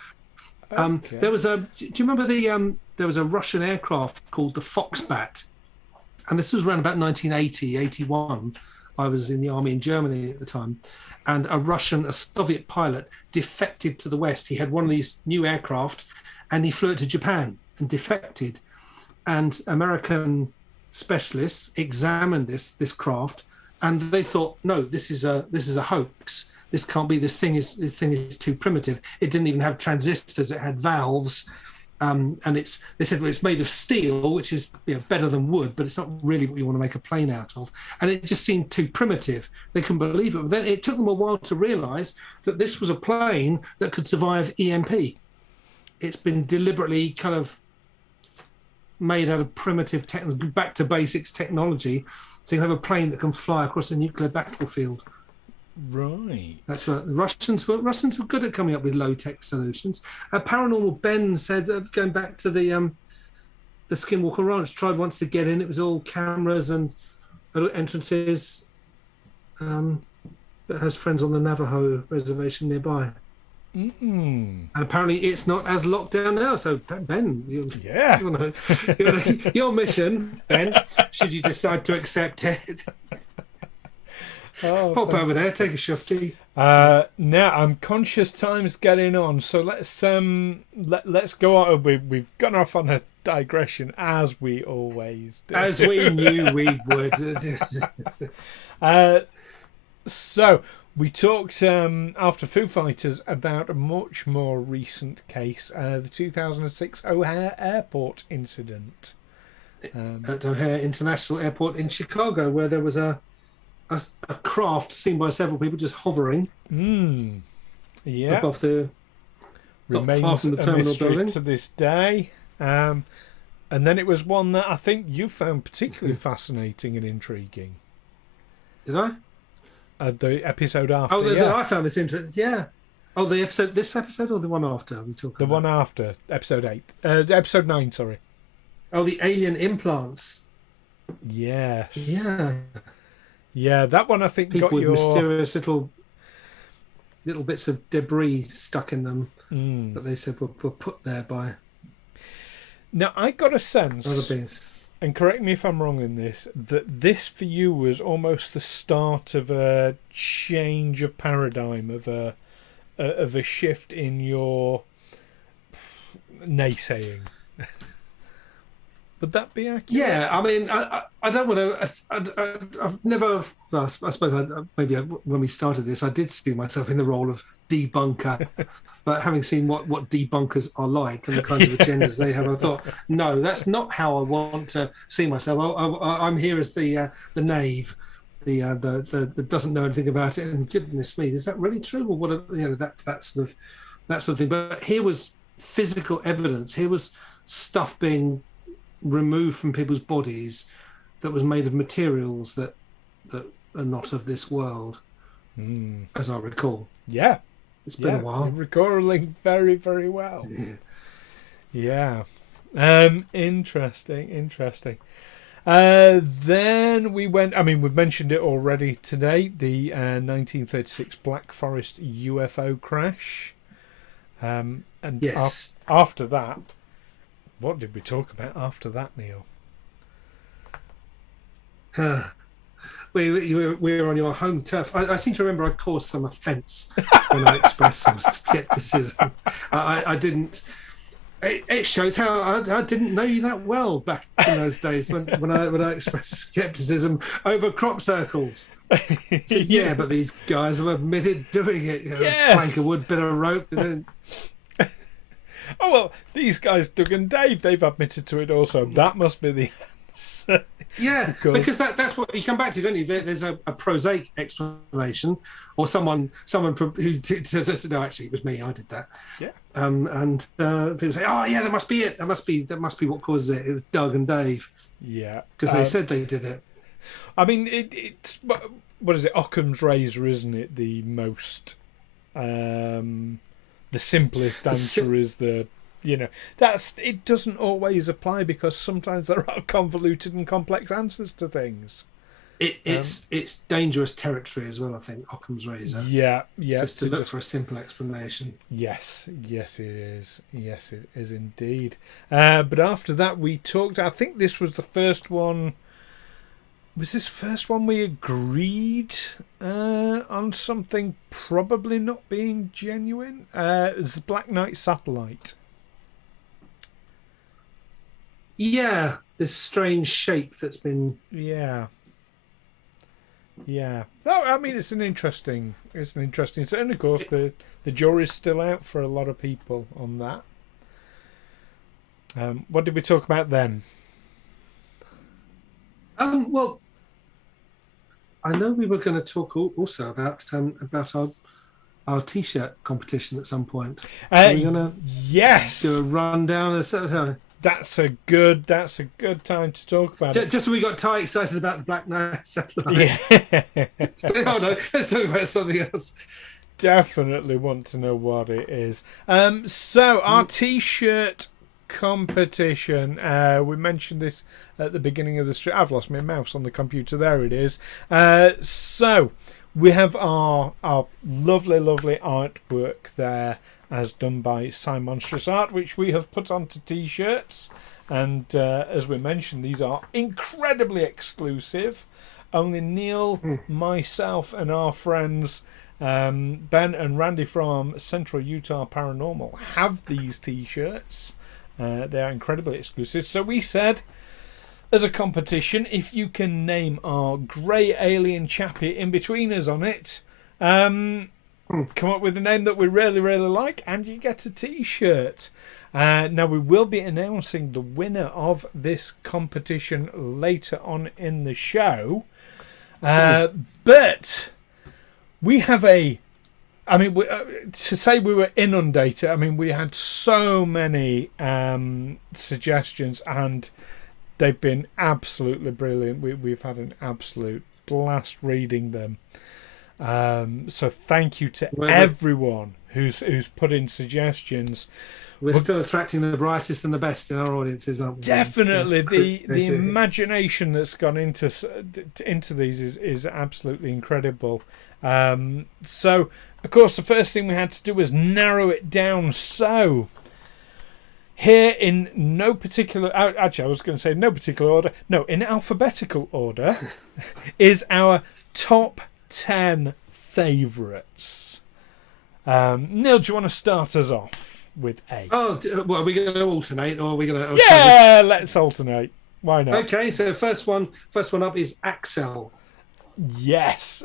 Okay. There was a. Do you remember there was a Russian aircraft called the Foxbat, and this was around about 1980, 81. I was in the army in Germany at the time, and a Soviet pilot defected to the West. He had one of these new aircraft, and he flew it to Japan and defected. And American specialists examined this craft, and they thought, no, this is a hoax. This can't be. This thing is too primitive. It didn't even have transistors. It had valves. And they said, well, it's made of steel, which is better than wood, but it's not really what you want to make a plane out of. And it just seemed too primitive. They couldn't believe it. But then it took them a while to realise that this was a plane that could survive EMP. It's been deliberately kind of made out of primitive back to basics technology, so you can have a plane that can fly across a nuclear battlefield. Right. That's what the Russians were good at coming up with low-tech solutions. Paranormal Ben said, going back to the Skinwalker Ranch, tried once to get in. It was all cameras and entrances. But has friends on the Navajo reservation nearby. And apparently it's not as locked down now. So Ben, your mission, Ben, should you decide to accept it. Pop over there, take a shufty. Now I'm conscious time's getting on, so let's go on. We've gone off on a digression, as we always do. As we knew we would. So we talked after Foo Fighters about a much more recent case, the 2006 O'Hare Airport incident. At O'Hare International Airport in Chicago, where there was a craft seen by several people just hovering above the remains far from the terminal a mystery building to this day. And then it was one that I think you found particularly fascinating and intriguing. Did I? The episode after. I found this interesting. Yeah. Oh, this episode or the one after? We talking the about? One after episode 8, episode 9. Sorry. Oh, the alien implants. Yes. Yeah, that one I think people got with your mysterious little bits of debris stuck in them that they said were put there by. Now I got a sense, other beings, and correct me if I'm wrong in this, that this for you was almost the start of a change of paradigm, of a shift in your naysaying. Would that be accurate? Yeah, I mean, I don't want to. I've never. Well, I suppose maybe when we started this, I did see myself in the role of debunker. But having seen what debunkers are like and the kinds of agendas they have, I thought, no, that's not how I want to see myself. I'm here as the knave, the doesn't know anything about it. And goodness me, is that really true? Or what? That sort of thing. But here was physical evidence. Here was stuff being removed from people's bodies that was made of materials that are not of this world, as I recall. Yeah, it's been a while. You're recalling very, very well. Yeah. Interesting. Then we went. I mean, we've mentioned it already today. The 1936 Black Forest UFO crash. And yes. After that. What did we talk about after that, Neil? We were on your home turf. I seem to remember I caused some offence when I expressed some scepticism. I didn't. It shows how I didn't know you that well back in those days when I expressed scepticism over crop circles. So, yeah, but these guys have admitted doing it. Yes. Plank of wood, bit of rope. Oh, well, these guys, Doug and Dave, they've admitted to it also. That must be the answer. Yeah, because that's what you come back to, don't you? There's a prosaic explanation, or someone who says, no, actually, it was me, I did that. Yeah. And people say, oh, yeah, that must be it. That must be what causes it. It was Doug and Dave. Yeah. Because they said they did it. I mean, it's, what is it, Occam's razor, isn't it? The most... the simplest answer is it doesn't always apply, because sometimes there are convoluted and complex answers to things. It's dangerous territory as well. I think Occam's razor. Yeah, yeah. Just to look for a simple explanation. Yes, yes, it is. Yes, it is indeed. But after that, we talked. I think this was the first one. Was this first one we agreed on something probably not being genuine? It was the Black Knight satellite. Yeah, this strange shape that's been. Yeah. Yeah. Oh, I mean, it's an interesting. And of course, the jury's still out for a lot of people on that. What did we talk about then? Well, I know we were going to talk also about our t-shirt competition at some point. Are we going to do a rundown? That's a good time to talk about it. Just so we got excited about the Black Knight satellite. Yeah. Oh no, let's talk about something else. Definitely want to know what it is. So our t-shirt competition. We mentioned this at the beginning of the stream. I've lost my mouse on the computer. There it is. So we have our lovely artwork there, as done by Cy Monstrous Art, which we have put onto t-shirts. And as we mentioned, these are incredibly exclusive. Only Neil, myself, and our friends Ben and Randy from Central Utah Paranormal have these t-shirts. They are incredibly exclusive. So we said, as a competition, if you can name our grey alien chappie in between us on it, come up with a name that we really like, and you get a t-shirt. Now we will be announcing the winner of this competition later on in the show, but we have to say we were inundated. I mean, we had so many suggestions, and they've been absolutely brilliant. We've had an absolute blast reading them. So thank you to everyone who's put in suggestions. We're still attracting the brightest and the best in our audiences, aren't we? Definitely, the imagination that's gone into these is absolutely incredible. So, of course, the first thing we had to do was narrow it down. So, here in no particular... Actually, I was going to say no particular order. No, in alphabetical order is our top 10 favourites. Neil, do you want to start us off with A? Oh, well, are we going to alternate, or are we going to... Yeah, let's alternate. Why not? Okay, so first one up is Axel. Yes,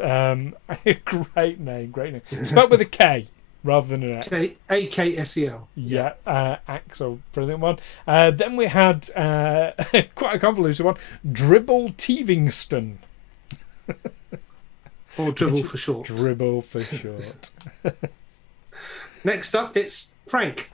great name. Spelled with a K rather than an X. Aksel. Yeah, Axel, brilliant one. Then we had quite a convoluted one, Dribble Tevingston. Or Dribble for short. Dribble for short. Next up, it's Frank.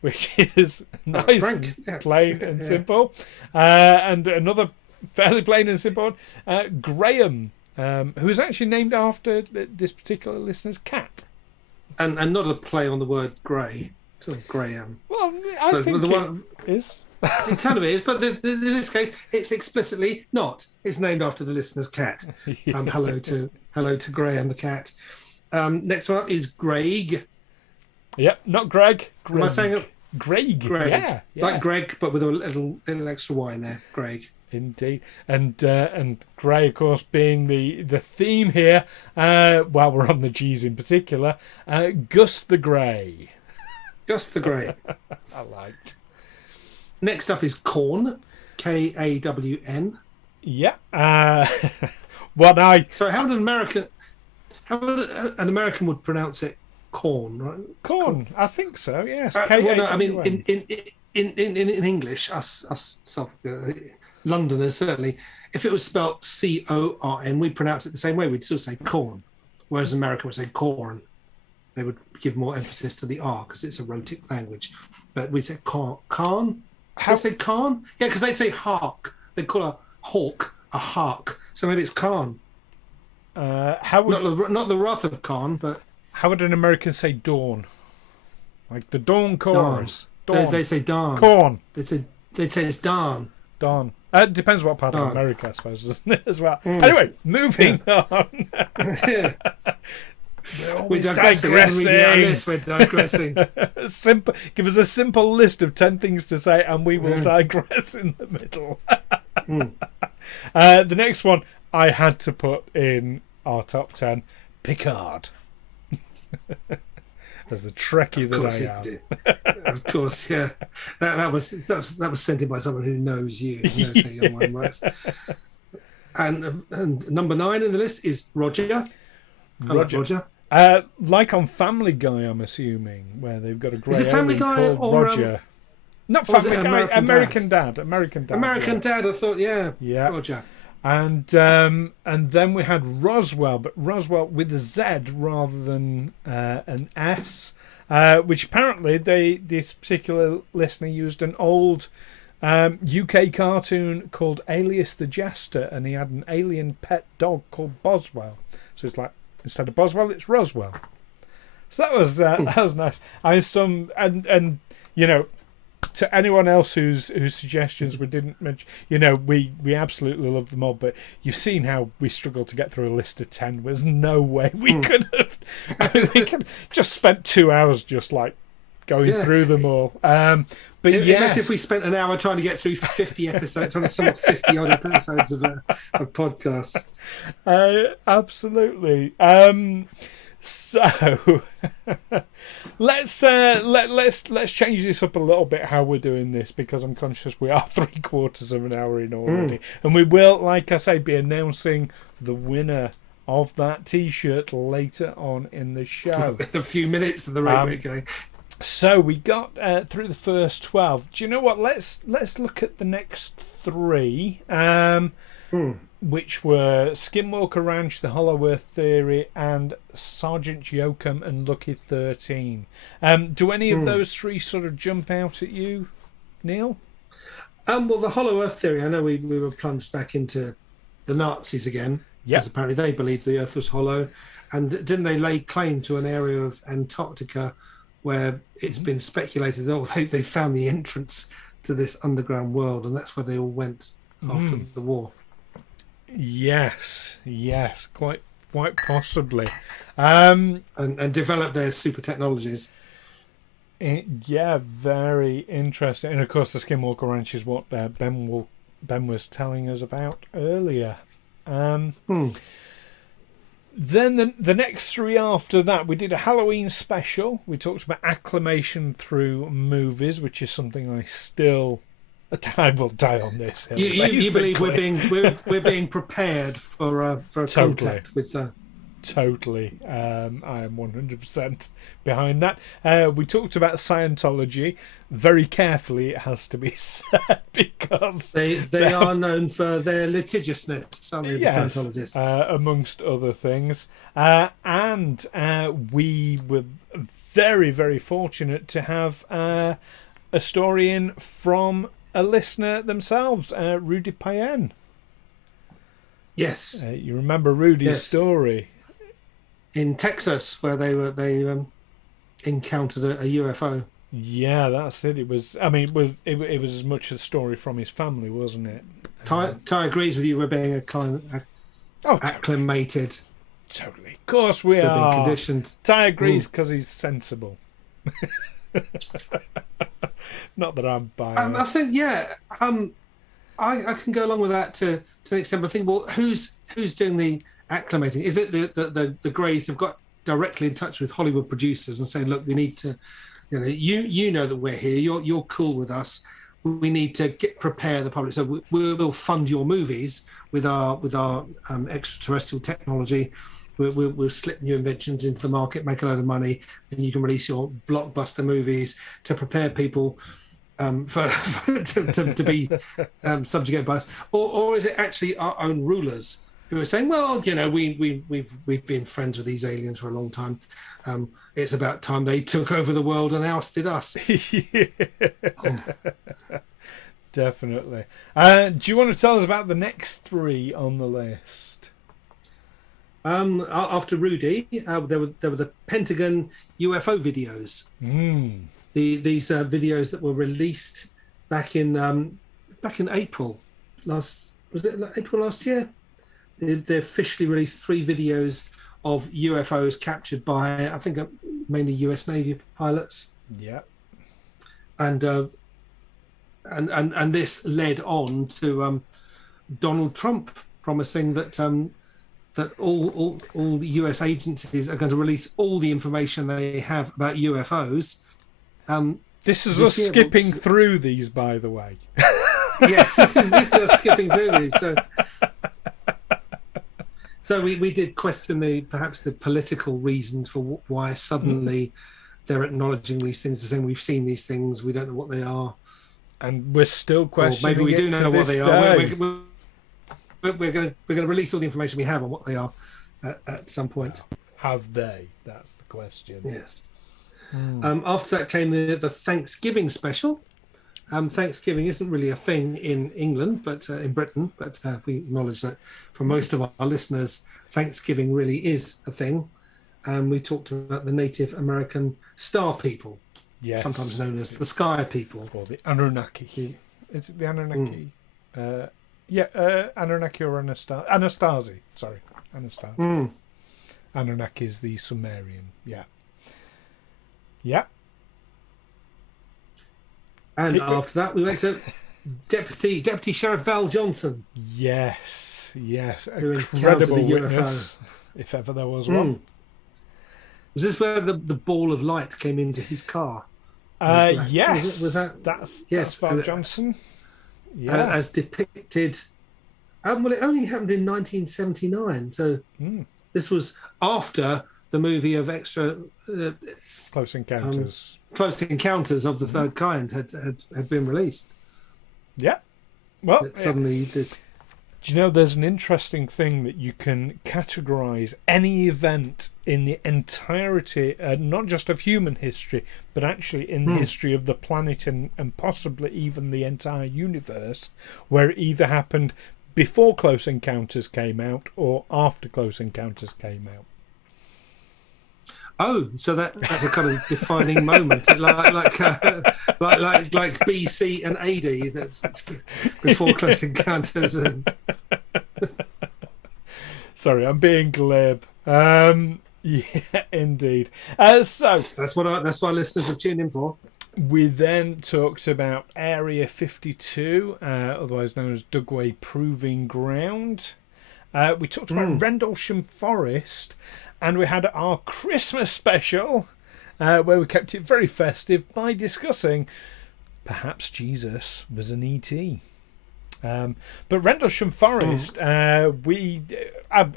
Which is nice, Frank. Plain and simple. And another fairly plain and simple one, Graham, who is actually named after this particular listener's cat. And not a play on the word grey, to Graham. Well, I think it is. It kind of is, but in this case, it's explicitly not. It's named after the listener's cat. Yeah. Hello to Graham the cat. Next one up is Greg. Yep, not Greg. Am I saying it? Greg. Yeah. Like Greg, but with a little extra Y in there. Greg. Indeed, and Grey, of course, being the theme here. While we're on the G's in particular, Gus the Grey. Gus the Grey. I liked. Next up is Corn, Kawn. Yeah. So how would an American would pronounce it? Corn, right? Corn. I think so. Yes. I mean, in English, us Londoners certainly, if it was spelt Corn, we pronounce it the same way. We'd still say corn, whereas America would say corn. They would give more emphasis to the R because it's a rhotic language. But we'd say Khan. They say Khan? Yeah, because they'd say hawk. They'd call a hawk a hawk. So maybe it's Khan. How would not the wrath of Khan, but how would an American say dawn? Like the dawn chorus. Dawn. They say dawn. Corn. They'd say it's dawn. Dawn. It depends what part of America, I suppose, doesn't it, as well? Anyway, moving on. Yeah. We're digressing. We're digressing. Give us a simple list of 10 things to say, and we will digress in the middle. The next one I had to put in our top 10, Picard. As the Trekkie that I am. Of course, yeah. That was sent in by someone who knows you. Who knows how your mind works. And number 9 in the list is Roger. Roger. Like on Family Guy, I'm assuming, where they've got a grey alien called Roger. Not Family Guy, American Dad. American Dad, I thought, yeah. Roger. And then we had Roswell, but Roswell with a Z rather than an S, which apparently this particular listener used an old UK cartoon called Alias the Jester, and he had an alien pet dog called Boswell. So it's like, instead of Boswell, it's Roswell. So that was nice. And you know, to anyone else whose suggestions we didn't mention, you know, we absolutely love them all, but you've seen how we struggled to get through a list of 10. There's no way we could have. We could just spent 2 hours just like going through them all. But imagine if we spent an hour trying to get through 50 episodes, trying to sum up 50 odd episodes of podcasts. Absolutely. So let's change this up a little bit, how we're doing this, because I'm conscious we are 3/4 of an hour in already, and we will, like I say, be announcing the winner of that T-shirt later on in the show. In a few minutes of the rate we're going. So we got through the first 12. Do you know what? Let's look at the next 3. Which were Skinwalker Ranch, The Hollow Earth Theory, and Sergeant Yoakum and Lucky 13. Do any of those 3 sort of jump out at you, Neil? Well, The Hollow Earth Theory, I know we were plunged back into the Nazis again, because apparently they believed the Earth was hollow. And didn't they lay claim to an area of Antarctica where it's been speculated, they found the entrance to this underground world, and that's where they all went after the war. Yes, quite possibly. And develop their super technologies. Very interesting. And of course, the Skinwalker Ranch is what Ben was telling us about earlier. Then the next 3 after that, we did a Halloween special. We talked about acclimation through movies, which is something I will die on this hill. You believe we're being prepared for a contact with the. Totally. I am 100% behind that. We talked about Scientology. Very carefully, it has to be said, because they are known for their litigiousness, aren't they, the Scientologists? Amongst other things. And we were very, very fortunate to have a story in from a listener themselves, Rudy Payen. Yes. You remember Rudy's story? In Texas, where they encountered a UFO. Yeah, that's it. It was. I mean, it was as much a story from his family, wasn't it? Ty agrees with you. We're being acclimated. Totally. Of course we are. Being conditioned. Ty agrees because he's sensible. Not that I'm buying. I think I can go along with that to an extent. But I think, well, who's doing the acclimating? Is it the Greys have got directly in touch with Hollywood producers and saying, look, we need to, you know that we're here, you're cool with us, we need to prepare the public, so we'll fund your movies with our extraterrestrial technology. We'll slip new inventions into the market, make a load of money, and you can release your blockbuster movies to prepare people to be subjugated by us, or is it actually our own rulers who are saying, well, we've been friends with these aliens for a long time. It's about time they took over the world and ousted us. Definitely. Do you want to tell us about the next 3 on the list? After Rudy, there were the Pentagon UFO videos. These videos that were released back in April April last year? They officially released 3 videos of UFOs captured by, I think, mainly US Navy pilots. Yeah. And this led on to Donald Trump promising that that all the US agencies are going to release all the information they have about UFOs. This is us skipping through these, by the way. Yes, this is us skipping through these. So we did question perhaps the political reasons for why suddenly they're acknowledging these things, saying we've seen these things, we don't know what they are, and we're still questioning. Or maybe we do know what they are. We're going to release all the information we have on what they are at some point. Have they? That's the question. Yes. After that came the Thanksgiving special. Thanksgiving isn't really a thing in England, but in Britain. But we acknowledge that for most of our listeners, Thanksgiving really is a thing. We talked about the Native American Star People, yes, sometimes known as the Sky People, or the Anunnaki. Is it the Anunnaki? Anunnaki or Anastasi. Sorry, Anastasi. Anunnaki is the Sumerian. Yeah. Yeah. And after that, we went to Deputy Sheriff Val Johnson. Yes, incredible witness, if ever there was one. Was this where the ball of light came into his car? Yes, that's Val Johnson. Yeah, as depicted. Well, it only happened in 1979, so this was after the movie of Close Encounters. Close Encounters of the Third Kind had been released. Yeah. Well, suddenly this. Do you know there's an interesting thing that you can categorize any event in the entirety, not just of human history, but actually in the history of the planet and possibly even the entire universe, where it either happened before Close Encounters came out or after Close Encounters came out. Oh, so that's a kind of defining moment, like BC and AD. That's before Close Encounters. Sorry, I'm being glib. Yeah, indeed. So that's why listeners have tuned in for. We then talked about Area 52, otherwise known as Dugway Proving Ground. We talked about Rendlesham Forest. And we had our Christmas special, where we kept it very festive by discussing perhaps Jesus was an E.T. But Rendlesham Forest, I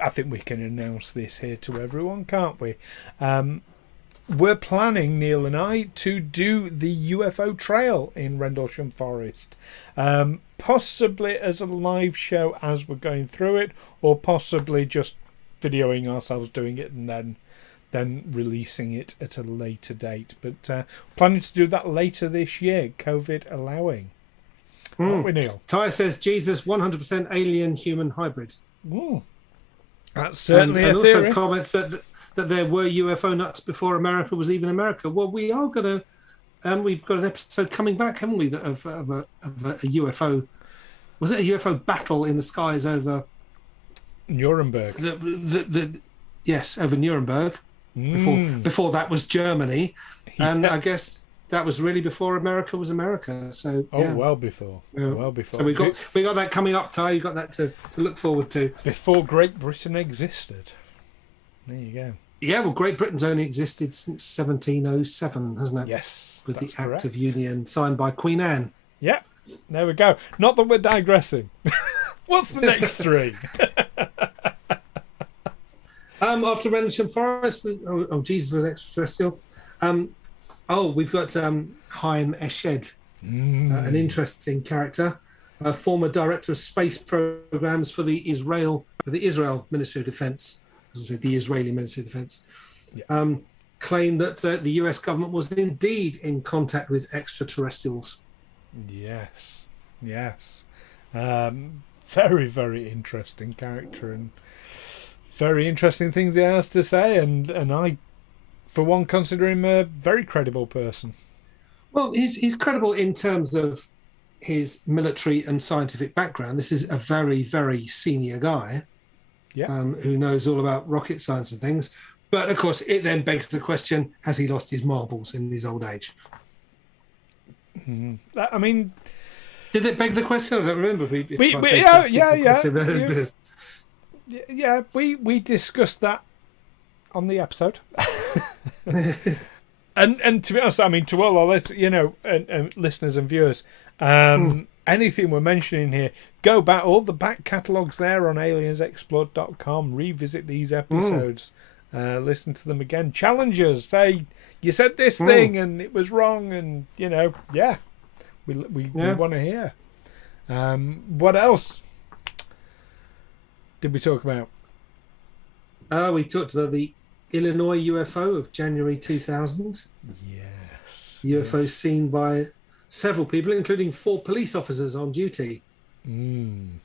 think we can announce this here to everyone, can't we? We're planning, Neil and I, to do the UFO trail in Rendlesham Forest. Possibly as a live show as we're going through it, or possibly just videoing ourselves doing it and then releasing it at a later date, but planning to do that later this year, COVID allowing. Aren't we, Neil? Ty says Jesus 100% alien human hybrid. That's certainly and a also theory. Comments that there were UFO nuts before America was even America. Well, we are gonna we've got an episode coming back, haven't we, of a UFO. Was it a UFO battle in the skies over Nuremberg? Yes, over Nuremberg. Before that was Germany, and I guess that was really before America was America. So well before. So we got that coming up, Ty. You got that to look forward to. Before Great Britain existed. There you go. Yeah, well, Great Britain's only existed since 1707, hasn't it? Yes, with the correct. Act of Union signed by Queen Anne. Yeah, there we go. Not that we're digressing. What's the next three? After Rendlesham Forest, Jesus was extraterrestrial. We've got Chaim Eshed, an interesting character, a former director of space programs for the Israel Ministry of Defense, as I said, the Israeli Ministry of Defense. Yeah. Claimed that the US government was indeed in contact with extraterrestrials. Yes. Very, very interesting character and very interesting things he has to say, and I, for one, consider him a very credible person. Well, he's credible in terms of his military and scientific background. This is a very, very senior guy who knows all about rocket science and things. But of course, it then begs the question: has he lost his marbles in his old age? I mean, did it beg the question? I don't remember. We discussed that on the episode. and to be honest, I mean, to all our listeners and viewers, anything we're mentioning here, go back, all the back catalogues there on aliensexplored.com, revisit these episodes, listen to them again, challenge us, say, you said this thing and it was wrong, and, we want to hear. What else did we talk about? We talked about the Illinois UFO of January 2000. Yes. UFO seen by several people, including 4 police officers on duty. And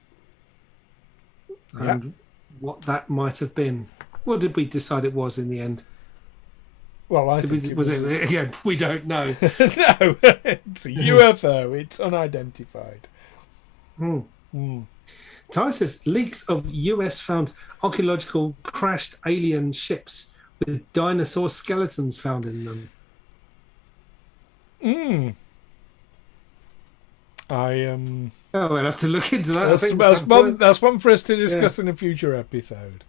what that might have been. What did we decide it was in the end? Well, I think we don't know. No, it's a UFO. It's unidentified. Ty says leaks of US found archaeological crashed alien ships with dinosaur skeletons found in them. We'll have to look into that. That's one for us to discuss in a future episode.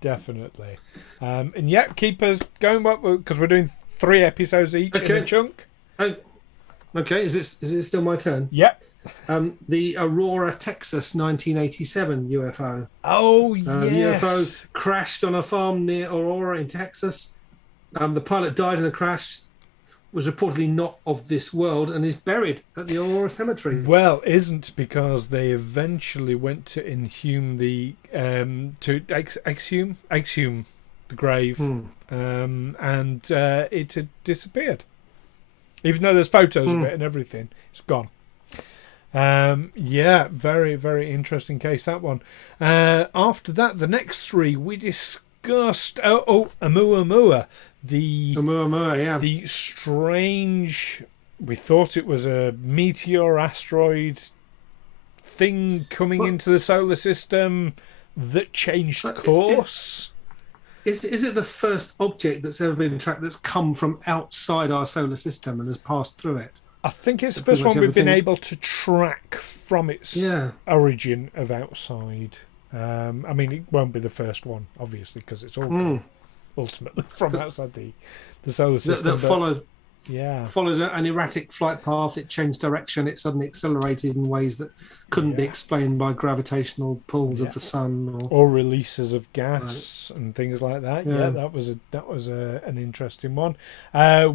Definitely. And keep us going, because we're doing 3 episodes each in a chunk. Okay, is it still my turn? Yep. The Aurora, Texas, 1987 UFO. Oh, yes. The UFO crashed on a farm near Aurora in Texas. The pilot died in the crash, was reportedly not of this world, and is buried at the Aurora Cemetery. Well, isn't, because they eventually went to inhume the exhume the grave, and it had disappeared. Even though there's photos of it and everything, it's gone. Very, very interesting case, that one. After that, the next 3 we discussed. Oumuamua, the strange. We thought it was a meteor asteroid thing coming into the solar system that changed course. Is it the first object that's ever been tracked that's come from outside our solar system and has passed through it? I think it's the first one we've been able to track from its origin of outside. I mean, it won't be the first one, obviously, because it's all ultimately from outside the solar system. That followed an erratic flight path. It changed direction. It suddenly accelerated in ways that couldn't be explained by gravitational pulls of the sun or releases of gas and things like that. That was an interesting one.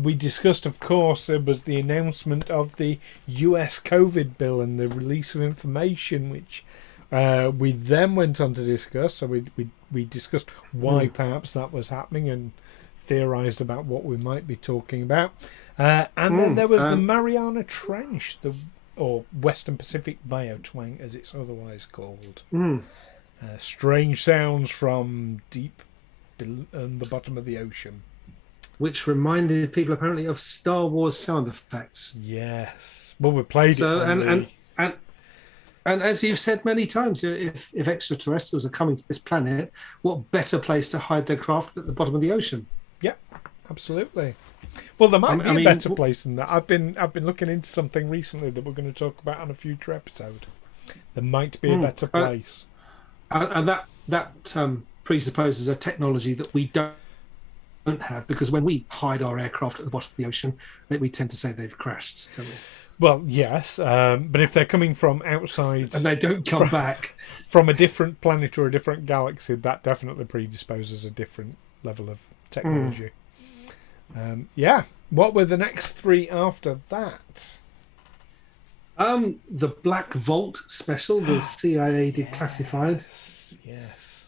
We discussed, of course, there was the announcement of the US COVID bill and the release of information, which we then went on to discuss. So we discussed why perhaps that was happening and theorized about what we might be talking about, and then there was the Mariana Trench, or Western Pacific Biotwang, as it's otherwise called. Strange sounds from deep in the bottom of the ocean, which reminded people apparently of Star Wars sound effects. Yes, well, we played it. And as you've said many times, if extraterrestrials are coming to this planet, what better place to hide their craft than at the bottom of the ocean? Yeah, absolutely. Well, there might be a better place than that. I've been looking into something recently that we're going to talk about on a future episode. There might be a better place, and that presupposes a technology that we don't have, because when we hide our aircraft at the bottom of the ocean, that we tend to say they've crashed, don't we? Well, yes, but if they're coming from outside and they don't come back from a different planet or a different galaxy, that definitely predisposes a different level of technology. What were the next 3 after that? The Black Vault special, the CIA declassified. Yes.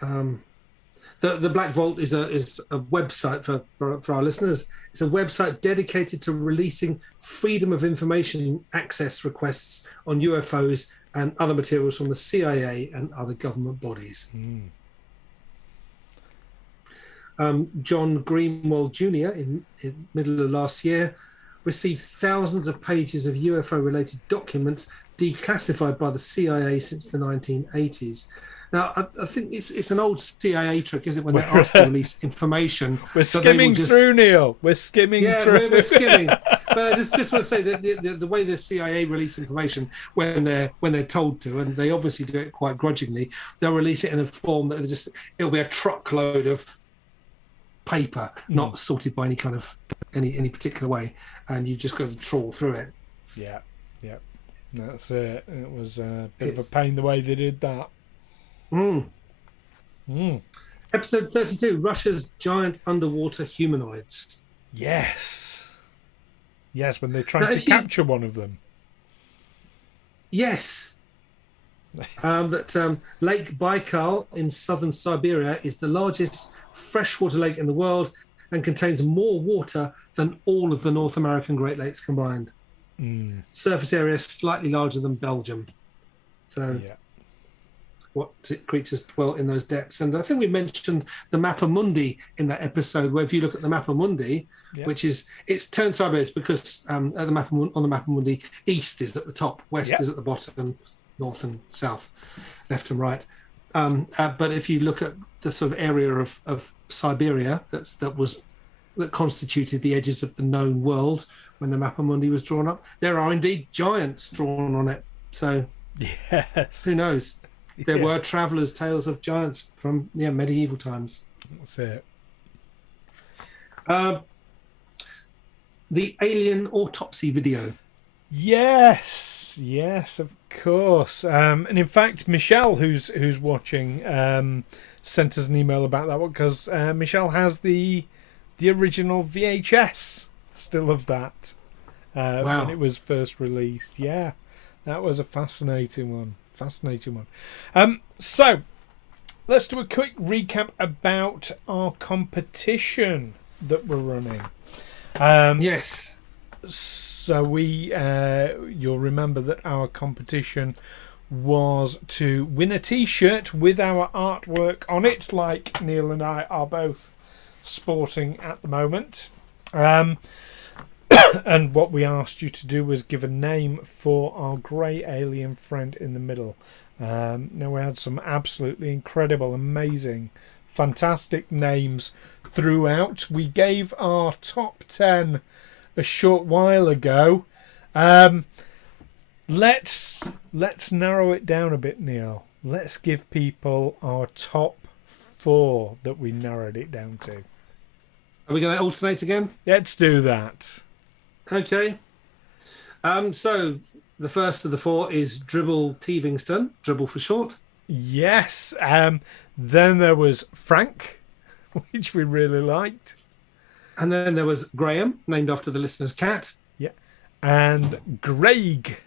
The Black Vault is a website for our listeners. It's a website dedicated to releasing freedom of information access requests on UFOs and other materials from the CIA and other government bodies. John Greenwald Jr. in middle of last year received thousands of pages of UFO-related documents declassified by the CIA since the 1980s. Now, I think it's an old CIA trick, isn't it, when they're asked to release information? We're skimming through, Neil. We're skimming through. We're skimming. But I just want to say that the way the CIA release information when they're told to, and they obviously do it quite grudgingly, they'll release it in a form that it'll be a truckload of paper, not sorted by any kind of any particular way, and you've just got to trawl through it. Yeah, that's it. It was a bit of a pain the way they did that. Episode 32, Russia's giant underwater humanoids. Yes, when they're trying to capture one of them. Yes. That Lake Baikal in southern Siberia is the largest freshwater lake in the world and contains more water than all of the North American Great Lakes combined. Surface area slightly larger than Belgium. So what creatures dwell in those depths? And I think we mentioned the Mappa Mundi in that episode, where if you look at the Mappa Mundi, which is, it's turned sideways because on the Mappa Mundi, east is at the top, west is at the bottom, north and south, left and right. But if you look at the sort of area of Siberia that constituted the edges of the known world when the Mappa Mundi was drawn up, there are indeed giants drawn on it. So who knows? There were travellers' tales of giants from medieval times. That's it. The alien autopsy video. Yes, of course. And in fact, Michelle, who's watching, sent us an email about that one, because Michelle has the original VHS still of that when it was first released. Yeah, that was a fascinating one. So let's do a quick recap about our competition that we're running. Yes. So you'll remember that our competition was to win a T-shirt with our artwork on it, like Neil and I are both sporting at the moment. And what we asked you to do was give a name for our grey alien friend in the middle. Now, we had some absolutely incredible, amazing, fantastic names throughout. We gave our top 10 a short while ago. Let's narrow it down a bit, Neil. Let's give people our top 4 that we narrowed it down to. Are we going to alternate again? Let's do that. Okay. So the first of the 4 is Dribble Teevingston, Dribble for short. Yes. Then there was Frank, which we really liked. And then there was Graham, named after the listener's cat. Yeah. And Greg.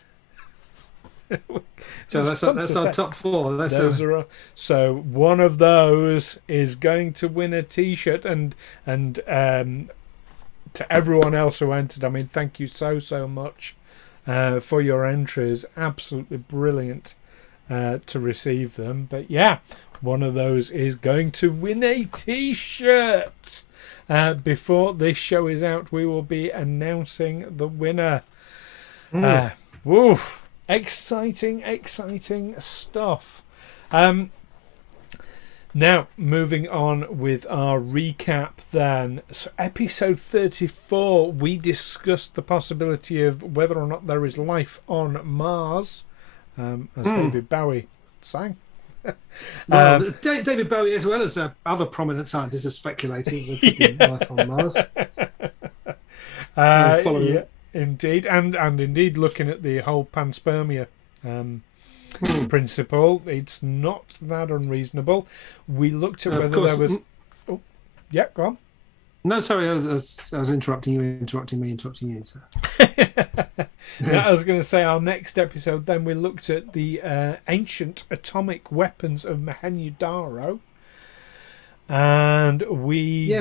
So that's our top 4. So one of those is going to win a T-shirt, and to everyone else who entered, I mean, thank you so much for your entries. Absolutely brilliant to receive them. But yeah, one of those is going to win a T-shirt. Before this show is out, we will be announcing the winner. Exciting stuff. Now, moving on with our recap then. So, episode 34, we discussed the possibility of whether or not there is life on Mars, as David Bowie sang. David Bowie, as well as other prominent scientists, are speculating there could be life on Mars. Yeah, indeed. And indeed, looking at the whole panspermia principle, it's not that unreasonable. We looked at whether there was... Oh, yeah, go on. No, sorry, I was interrupting you, interrupting you. So. Yeah, I was going to say, our next episode, then we looked at the ancient atomic weapons of Mohenjo-Daro. And we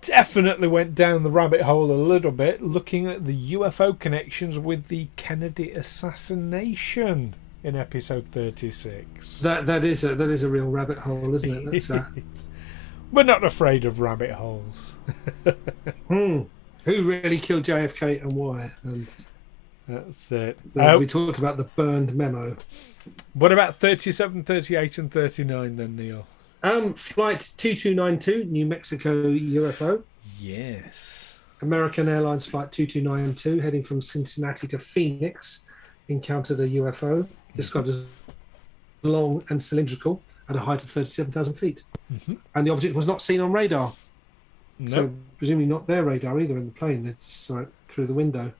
definitely went down the rabbit hole a little bit, looking at the UFO connections with the Kennedy assassination in episode 36. That is a real rabbit hole, isn't it? That's, We're not afraid of rabbit holes. Who really killed JFK and why? And That's it. we talked about the burned memo. What about 37, 38, and 39 then, Neil? Flight 2292, New Mexico UFO. Yes. American Airlines Flight 2292, heading from Cincinnati to Phoenix, encountered a UFO described as long and cylindrical at a height of 37,000 feet. Mm-hmm. And the object was not seen on radar. Nope. So presumably not their radar either in the plane. They just saw it through the window.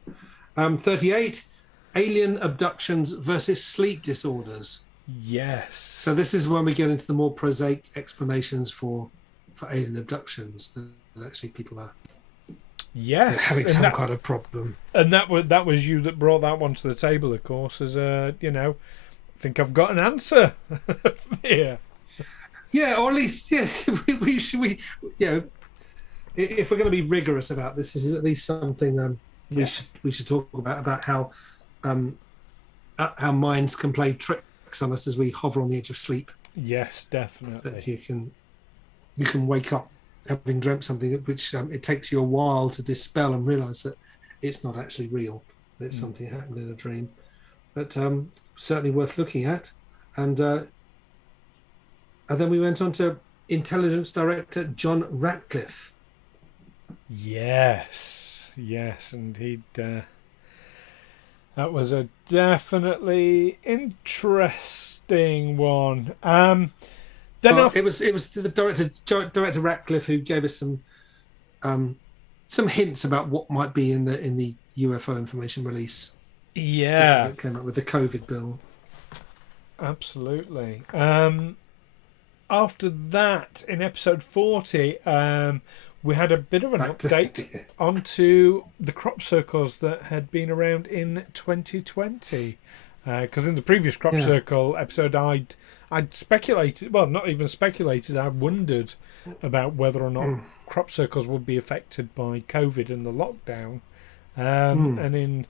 38, alien abductions versus sleep disorders. Yes. So this is when we get into the more prosaic explanations for alien abductions. That actually people are having some kind of problem. And that was you that brought that one to the table, of course, as I think I've got an answer here. Yeah, or at least yes, we should if we're going to be rigorous about this is at least something we should talk about how minds can play tricks on us as we hover on the edge of sleep. Yes, definitely. That you can wake up having dreamt something which it takes you a while to dispel and realise that it's not actually real. It's something that happened in a dream, but certainly worth looking at. And then we went on to intelligence director John Ratcliffe. Yes, and he'd. That was a definitely interesting one. It was the director Ratcliffe who gave us some hints about what might be in the UFO information release. Yeah, that came up with the COVID bill. Absolutely. After that, in episode 40, we had a bit of an update onto the crop circles that had been around in 2020. Because in the previous crop circle episode, I'd speculated, well, not even speculated, I wondered about whether or not crop circles would be affected by COVID and the lockdown. And in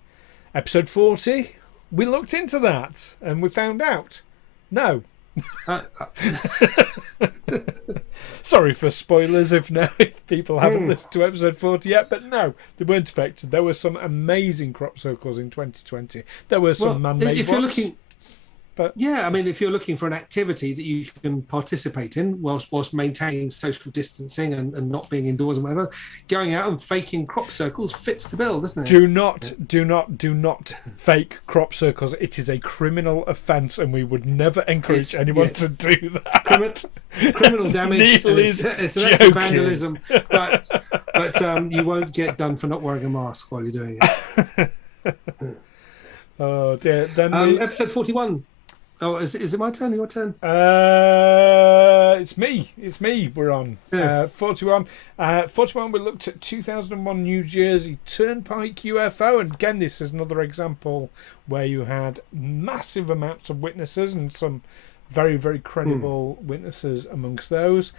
episode 40, we looked into that and we found out no. Sorry for spoilers if people haven't listened to episode 40 yet, but no, they weren't affected. There were some amazing crop circles in 2020. There were some man-made ones. If you're looking for an activity that you can participate in whilst maintaining social distancing and not being indoors and whatever, going out and faking crop circles fits the bill, doesn't it? Do not fake crop circles. It is a criminal offence, and we would never encourage anyone to do that. Criminal damage. It's an act of vandalism, but you won't get done for not wearing a mask while you're doing it. Oh dear. Then episode 41. Oh, is it my turn? Your turn? It's me. We're on 41. 41. We looked at 2001 New Jersey Turnpike UFO, and again, this is another example where you had massive amounts of witnesses and some very, very credible witnesses amongst those.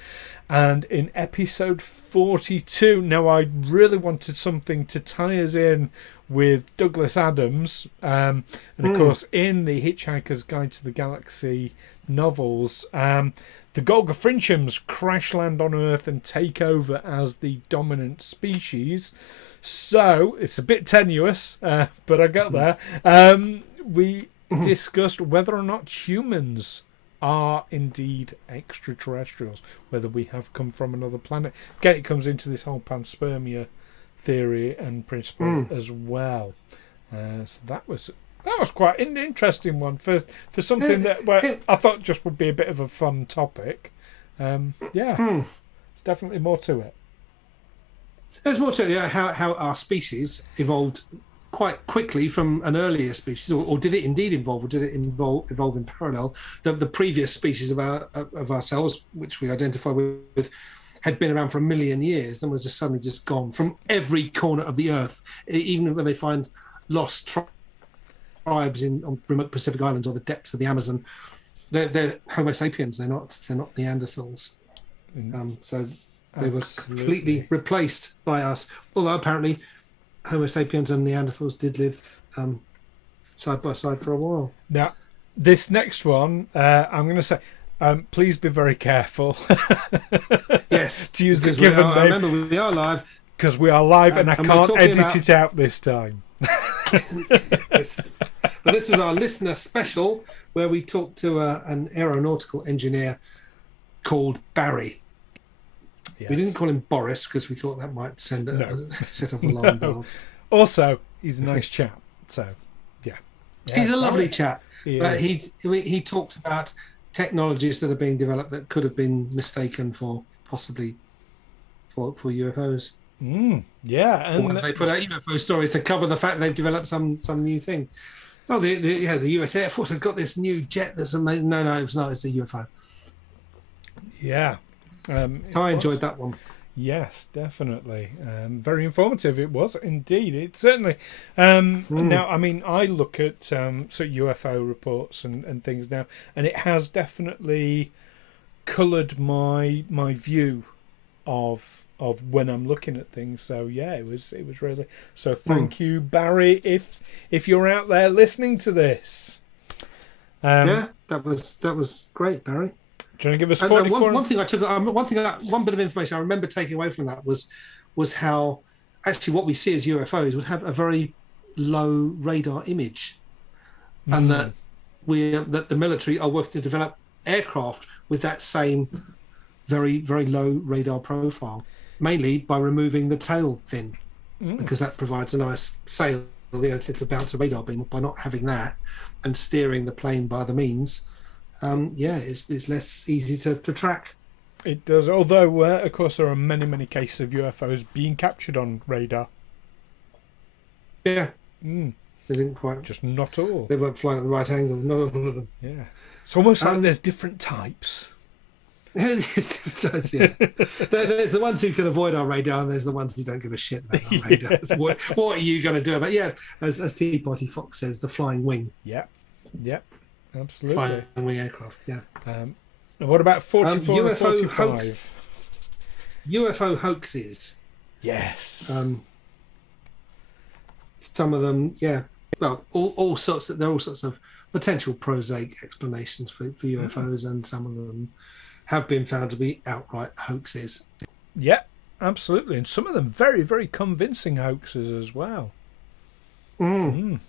And in episode 42, now I really wanted something to tie us in with Douglas Adams, and of course in the Hitchhiker's Guide to the Galaxy novels, the Golga Frinchams crash land on Earth and take over as the dominant species. So it's a bit tenuous, but I got there. We discussed whether or not humans are indeed extraterrestrials, whether we have come from another planet. Again, it comes into this whole panspermia theory and principle as well. So that was quite an interesting one for something where I thought just would be a bit of a fun topic. It's definitely more to it. There's more to it. How our species evolved quite quickly from an earlier species, or did it indeed evolve, or did it evolve in parallel? The previous species of ourselves, which we identify with, had been around for 1 million years and was just suddenly just gone from every corner of the earth. Even when they find lost tribes on remote Pacific islands or the depths of the Amazon, they're Homo sapiens. They're not Neanderthals. So they were completely replaced by us. Although apparently Homo sapiens and Neanderthals did live side by side for a while. Now, this next one, I'm going to say, please be very careful. Yes, to use the given name. Remember, we are live. Because we are live and I and we're can't talking edit about- it out this time. Yes. But this was our listener special where we talked to an aeronautical engineer called Barry. Yeah. We didn't call him Boris because we thought that might send set off alarm bells. Also, he's a nice chap. So, yeah. He's a lovely Barry. chap. But he talked about technologies that are being developed that could have been mistaken for possibly for UFOs. Yeah, Or they put out UFO stories to cover the fact they've developed some new thing. Oh, the US Air Force have got this new jet that's amazing. No, it's not. It's a UFO. Yeah. I enjoyed that one. Yes, definitely. Very informative it was indeed. It certainly. Now, I mean, I look at sort of UFO reports and things now, and it has definitely coloured my view of when I'm looking at things. So yeah, it was really. So thank you, Barry, if you're out there listening to this. Yeah, that was great, Barry. Do you want to give us And 44? one bit of information I remember taking away from that was how actually what we see as UFOs would have a very low radar image, and that the military are working to develop aircraft with that same very, very low radar profile, mainly by removing the tail fin, because that provides a nice sail to bounce a radar beam. By not having that and steering the plane by the means, it's less easy to track. It does, although of course there are many cases of UFOs being captured on radar. Yeah, they didn't quite. Just not all. They weren't flying at the right angle. Not all of them. Yeah, it's almost like there's different types. There's the ones who can avoid our radar, and there's the ones who don't give a shit about our radar. What are you going to do about it? Yeah, as Teapotty Fox says, the flying wing. Yep, absolutely. Flying wing aircraft, yeah. And what about 44 and 45? UFO hoaxes. Yes. Some of them, yeah. Well, all sorts. There are all sorts of potential prosaic explanations for UFOs, and some of them have been found to be outright hoaxes. Yeah, absolutely. And some of them very, very convincing hoaxes as well. I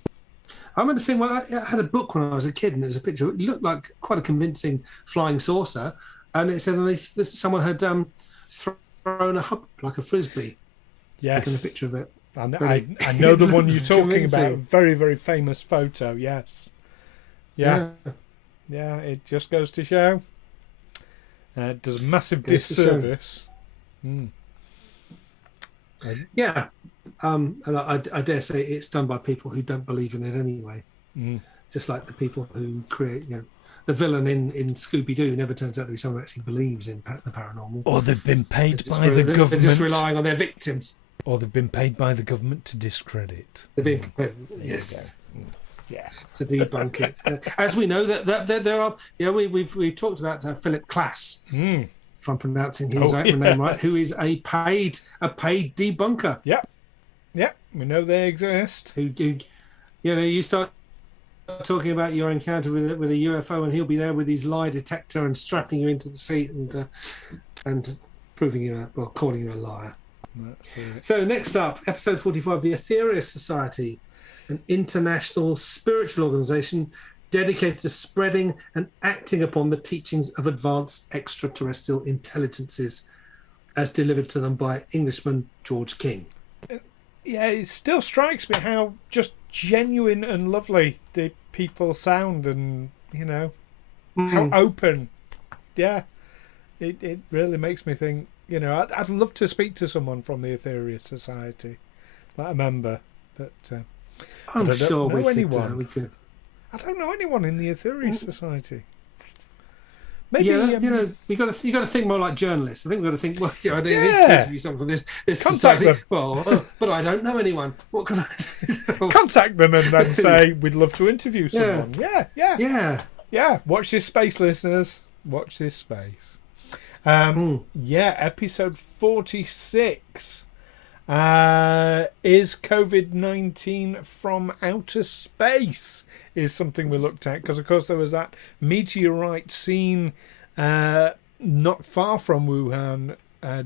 remember seeing I had a book when I was a kid, and it was a picture. It looked like quite a convincing flying saucer, and it said someone had thrown a hub like a frisbee. Yes. Taken a picture of it. I know the one you're talking convincing. about. Very, very famous photo. Yes. Yeah. It just goes to show. It does a massive disservice. Yeah. And I dare say it's done by people who don't believe in it anyway. Just like the people who create, the villain in Scooby-Doo never turns out to be someone who actually believes in the paranormal. Or they've been paid by the government. They're just relying on their victims. Or they've been paid by the government to discredit. They've been, yes. Yeah. To debunk it. As we know that there are, we've talked about Philip Klass, if I'm pronouncing his name right, who is a paid debunker. Yep. We know they exist. Who you start talking about your encounter with a UFO, and he'll be there with his lie detector and strapping you into the seat and proving you calling you a liar. That's it. So next up, episode 45, the Aetherius Society, an international spiritual organization dedicated to spreading and acting upon the teachings of advanced extraterrestrial intelligences as delivered to them by Englishman George King. Yeah, it still strikes me how just genuine and lovely the people sound, and how open. Yeah, it really makes me think. I'd love to speak to someone from the Aetherius Society, like a member. But I'm but I don't sure know we anyone. could. I don't know anyone in the Aetherius Society. Maybe you got to think more like journalists. I think we've got to think. Well, I need Yeah. to interview someone from this Contact society. them. Well, but I don't know anyone. What can I do? contact them and then say we'd love to interview someone. Yeah. Watch this space, listeners. Watch this space. Episode 46 is COVID-19 from outer space is something we looked at, because of course there was that meteorite seen not far from Wuhan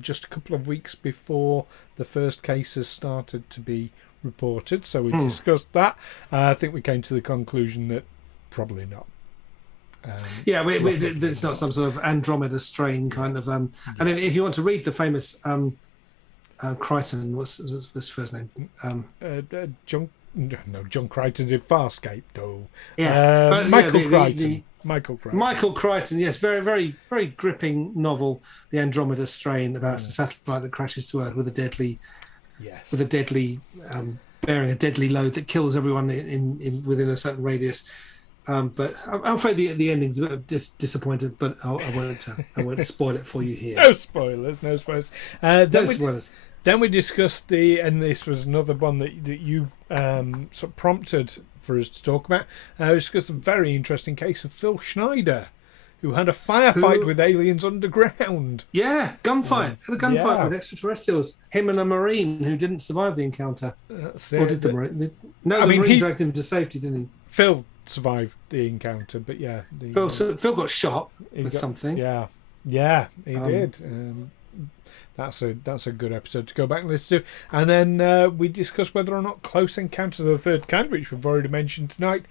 just a couple of weeks before the first cases started to be reported. So we discussed that. I think we came to the conclusion that probably not. It's not some sort of Andromeda strain kind of. And if you want to read the famous Crichton, what's his first name? John Crichton's in Farscape, though. Michael Crichton. Michael Crichton, yes, very, very, very gripping novel, The Andromeda Strain, about a satellite that crashes to Earth with a deadly, bearing a deadly load that kills everyone in within a certain radius. But I'm afraid the ending's a bit disappointed, but I won't spoil it for you here. No spoilers. No spoilers. Then we discussed and this was another one that you sort of prompted for us to talk about. We discussed a very interesting case of Phil Schneider, who had a firefight with aliens underground. Yeah, gunfight. Had a gunfight with extraterrestrials. Him and a Marine who didn't survive the encounter. That's or it. did the Marine? The Marine dragged him to safety, didn't he? Phil survived the encounter, but yeah. Phil got shot with something. Yeah, he did. That's a good episode to go back and listen to. And then we discussed whether or not Close Encounters of the Third Kind, which we've already mentioned tonight,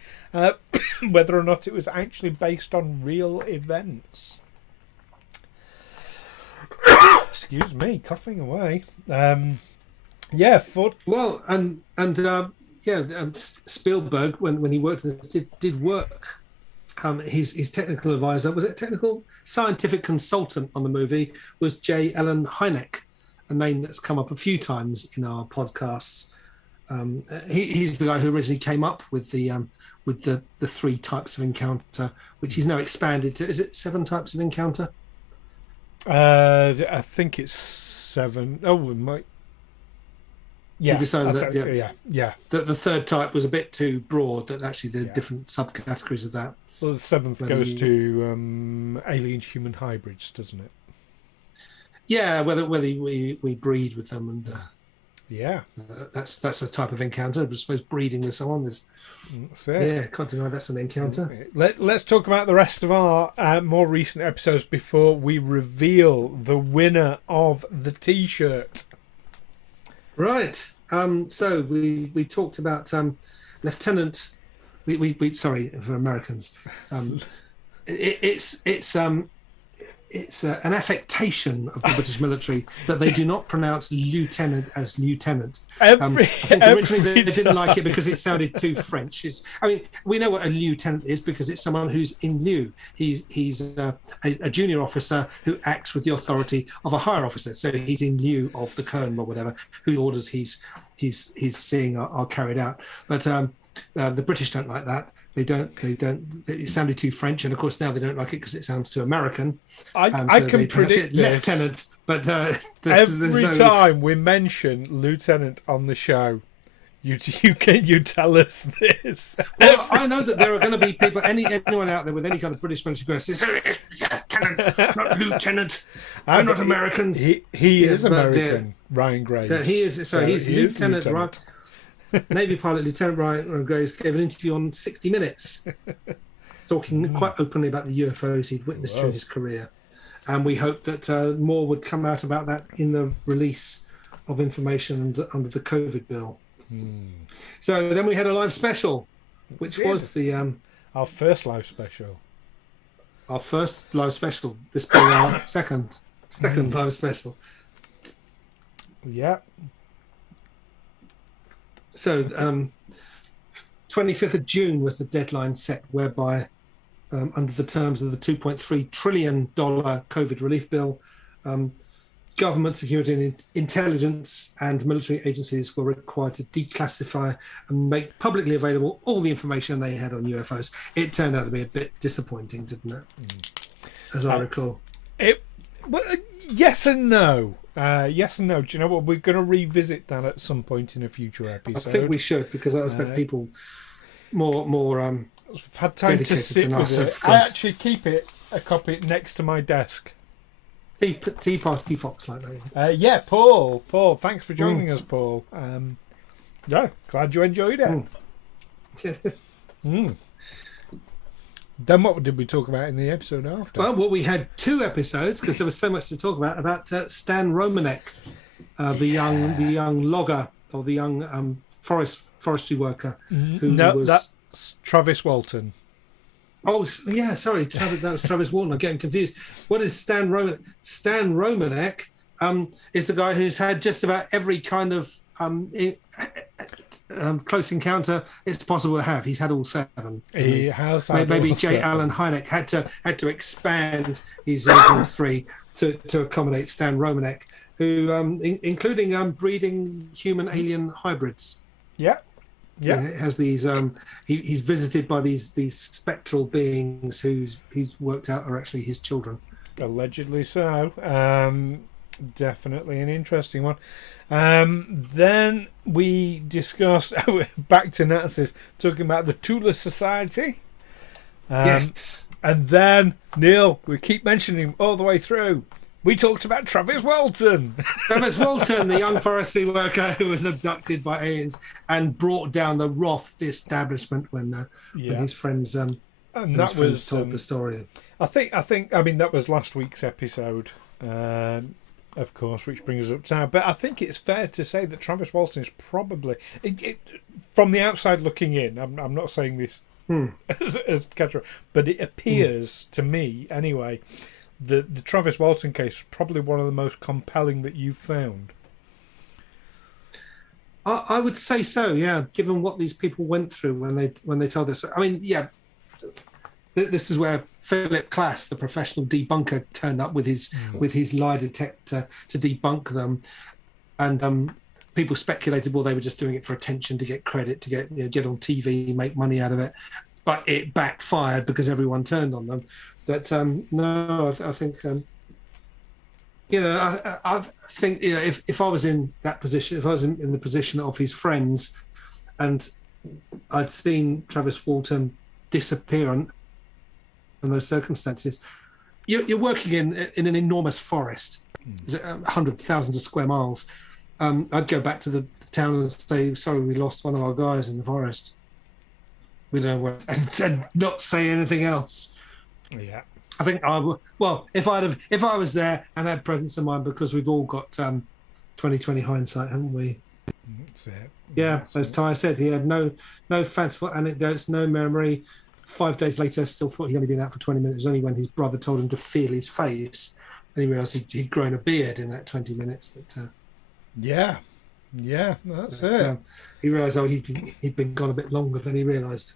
whether or not it was actually based on real events. Excuse me, coughing away. Spielberg, when he worked in this, did work. His technical advisor, was it technical scientific consultant on the movie, was J. Allen Hynek, a name that's come up a few times in our podcasts. He's the guy who originally came up with the 3 types of encounter, which he's now expanded to. Is it 7 types of encounter? I think it's 7. Oh, we might. Yeah, he decided that the 3rd type was a bit too broad. That actually there are different subcategories of that. Well, the 7th goes to alien-human hybrids, doesn't it? Yeah, whether we breed with them, and that's a type of encounter. I suppose breeding with someone is. That's it. Yeah, can't deny that's an encounter. Let's talk about the rest of our more recent episodes before we reveal the winner of the T-shirt. Right. So we talked about Lieutenant. We sorry for Americans. It's an affectation of the British military that they do not pronounce lieutenant as lieutenant. Originally they didn't like it because it sounded too French. We know what a lieutenant is because it's someone who's in lieu. He's a junior officer who acts with the authority of a higher officer. So he's in lieu of the colonel or whatever, whose orders he's seeing are carried out. But the British don't like that. They don't. It sounded too French, and of course now they don't like it because it sounds too American. I can predict this. Lieutenant, but every time we mention lieutenant on the show, you tell us this. Well, I know that there are going to be people, anyone out there with any kind of British military clearance says, lieutenant, not lieutenant. They're not Americans. He is American. Ryan Graves. He is. So he's lieutenant. Right. Navy pilot Lieutenant Ryan Graves gave an interview on 60 Minutes, talking quite openly about the UFOs he'd witnessed during his career. And we hope that more would come out about that in the release of information under the COVID bill. So then we had a live special, which was our first live special. Our first live special. This being our second live special. Yeah. So 25th of June was the deadline set whereby under the terms of the $2.3 trillion COVID relief bill, government, security and intelligence and military agencies were required to declassify and make publicly available all the information they had on UFOs. It turned out to be a bit disappointing, didn't it? As I recall. Yes and no. Yes and no. Do you know what? We're going to revisit that at some point in a future episode. I think we should, because I expect people more we've had time to sit with it. I actually keep a copy next to my desk. Tea Party Fox like that. Yeah, Paul. Thanks for joining us, Paul. Yeah, glad you enjoyed it. Then what did we talk about in the episode after? Well, we had 2 episodes because there was so much to talk about Stan Romanek, the young logger or the young forestry worker who No, was. that's Travis Walton. Oh, yeah, sorry, that was Travis Walton. I'm getting confused. What is Stan Romanek? Stan Romanek is the guy who's had just about every kind of close encounter it's possible to have. He's had all 7. He has had maybe all J. 7. Allen Hynek had to expand his original 3 to accommodate Stan Romanek, who including breeding human-alien hybrids. Yeah. Yeah, it has these. He's visited by these spectral beings who's worked out are actually his children. Allegedly so. Definitely an interesting one. Then we discussed back to Nazis, talking about the Tula Society. Yes. And then Neil, we keep mentioning him all the way through. We talked about Travis Walton. Travis Walton, the young forestry worker who was abducted by aliens and brought down the wrath of the establishment when his friends and that was told the story. I mean that was last week's episode, of course, which brings us up to now. But I think it's fair to say that Travis Walton is probably, from the outside looking in. I'm not saying this as casual, but it appears to me anyway. The Travis Walton case is probably one of the most compelling that you've found. I would say so, yeah. Given what these people went through when they told us, I mean, yeah, this is where Philip Klass, the professional debunker, turned up with his lie detector to debunk them, and people speculated, well, they were just doing it for attention, to get credit, to get on TV, make money out of it, but it backfired because everyone turned on them. But no, I think I think if I was in that position, if I was in the position of his friends, and I'd seen Travis Walton disappear in those circumstances, you're working in an enormous forest, hundreds, thousands of square miles. I'd go back to the town and say, "Sorry, we lost one of our guys in the forest. We don't know where," and not say anything else. Yeah, I think if I was there and had presence of mind, because we've all got 20/20 hindsight, haven't we? That's it. Yeah, as Ty said, he had no fanciful anecdotes, no memory. 5 days later, still thought he'd only been out for 20 minutes. It was only when his brother told him to feel his face, and he realised he'd grown a beard in that 20 minutes. Yeah, that's it. He realised he'd been gone a bit longer than he realised.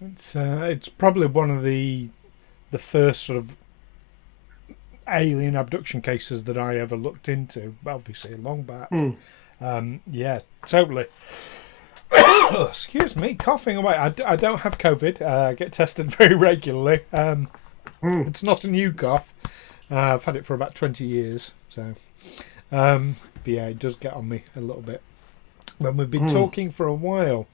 It's probably one of the first sort of alien abduction cases that I ever looked into. Obviously, long back. Yeah, totally. Excuse me, coughing away. I don't have COVID. I get tested very regularly. It's not a new cough. I've had it for about 20 years. So, but yeah, it does get on me a little bit when we've been talking for a while.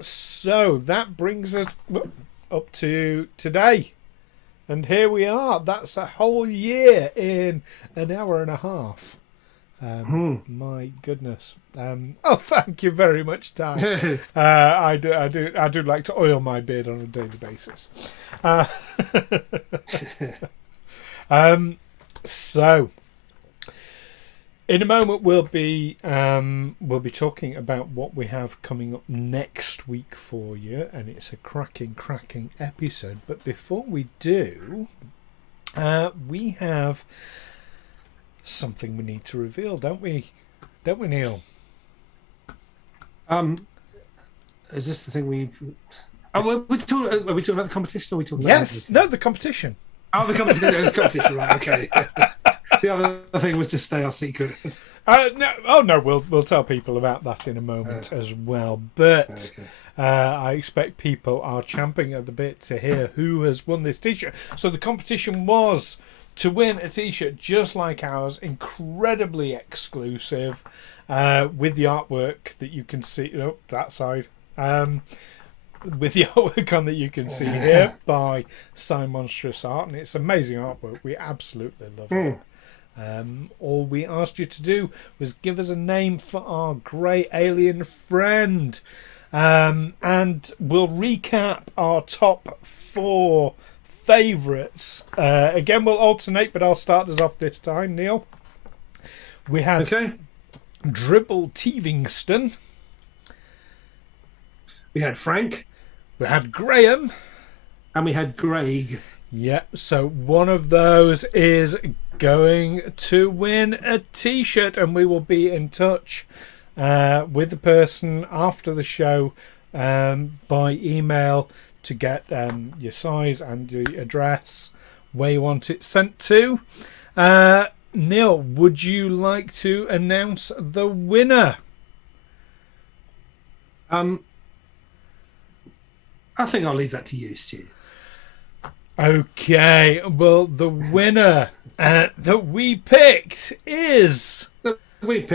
So that brings us up to today. And here we are. That's a whole year in an hour and a half. My goodness. Oh, thank you very much, Ty. I do like to oil my beard on a daily basis. So in a moment we'll be talking about what we have coming up next week for you, and it's a cracking episode. But before we do, we have something we need to reveal, don't we, Neil? Is this the thing we? Are we talking about the competition? Or are we talking? Yes, no, the competition. Oh, the competition, right? Okay. The other thing was just stay our secret. No, we'll tell people about that in a moment as well. But I expect people are champing at the bit to hear who has won this T-shirt. So the competition was to win a T-shirt just like ours, incredibly exclusive, with the artwork that you can see. That side. With the artwork on that you can see here by Sign Monstrous Art, and it's amazing artwork. We absolutely love it. All we asked you to do was give us a name for our grey alien friend. and we'll recap our top 4 favourites. Again, we'll alternate, but I'll start us off this time, Neil. We had Dribble Tevingston. We had Frank. We had Graham. And we had Greg. Yeah, so one of those is going to win a T-shirt, and we will be in touch with the person after the show by email to get your size and your address, where you want it sent to. Neil, would you like to announce the winner? I think I'll leave that to you, Stu. Okay, well, the winner that we picked is... Graham.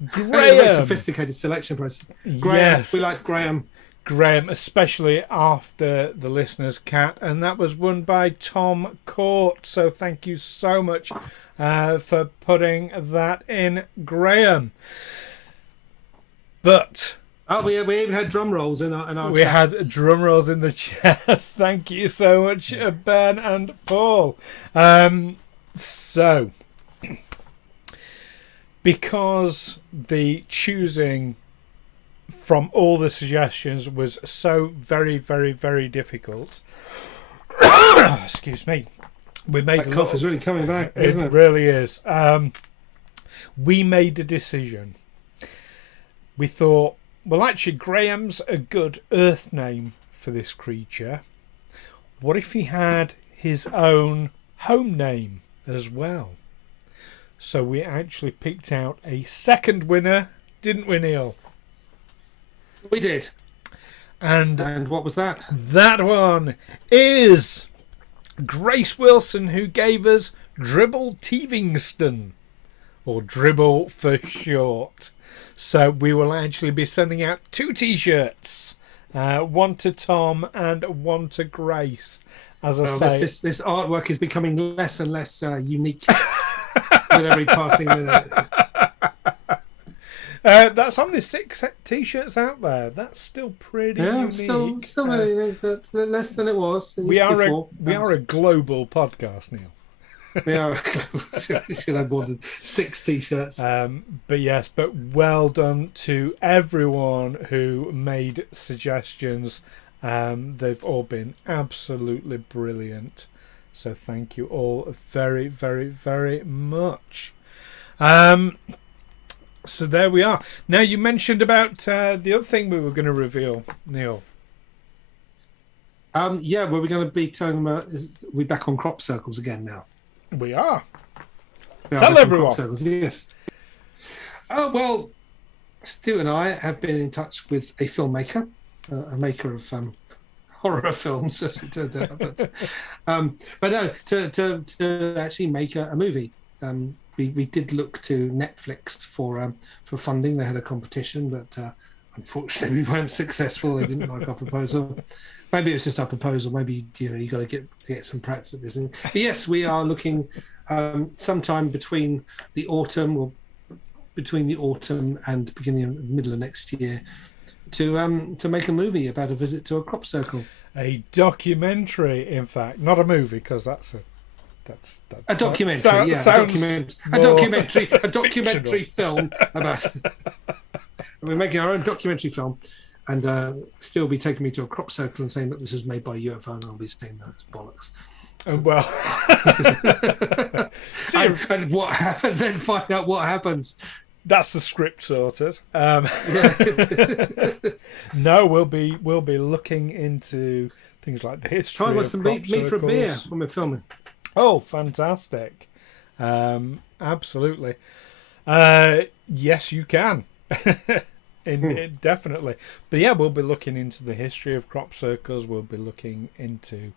Very sophisticated selection process. Graham, yes. We liked Graham. Graham, especially after the listener's cat, and that was won by Tom Court. So thank you so much for putting that in, Graham. But we even had drum rolls in our we chat. had drum rolls in the chat. Thank you so much, Ben and Paul. So because the choosing from all the suggestions was so very, very, very difficult. Excuse me. We made that cough is really coming back, isn't it? It really is. We made a decision. We thought, well, actually, Graham's a good Earth name for this creature. What if he had his own home name as well? So we actually picked out a second winner, didn't we, Neil? We did. And what was that? That one is Grace Wilson, who gave us Dribble Tevingston, or Dribble for short. So we will actually be sending out 2 T-shirts, one to Tom and one to Grace. As I say, this artwork is becoming less and less unique with every passing minute. That's only 6 T-shirts out there. That's still pretty unique. Still less than it was. We are a global podcast, Neil. We are. We should have more than 6 T-shirts. But yes, but well done to everyone who made suggestions. They've all been absolutely brilliant. So thank you all very, very, very much. So there we are. Now, you mentioned about the other thing we were going to reveal, Neil. Yeah, well, we're going to be telling them we're back on crop circles again now. We are. Tell everyone. Circles, yes. Oh, well, Stu and I have been in touch with a filmmaker, a maker of horror films, as it turns out. But no, to actually make a movie. We did look to Netflix for funding. They had a competition, but unfortunately we weren't successful. They didn't like our proposal. Maybe it was just our proposal. Maybe you got to get some practice at this. But yes, we are looking sometime between the autumn and middle of next year to make a movie about a visit to a crop circle. A documentary, in fact, not a movie, because that's a documentary. A documentary film about. We're making our own documentary film, and still be taking me to a crop circle and saying that this was made by UFO, and I'll be saying no, it's bollocks. Well, and what happens? Then find out what happens. That's the script sorted. No, we'll be looking into things like the history. Time us some meat for a beer when we're filming. Oh, fantastic! Absolutely. Yes, you can. Definitely. But yeah, we'll be looking into the history of crop circles. We'll be looking into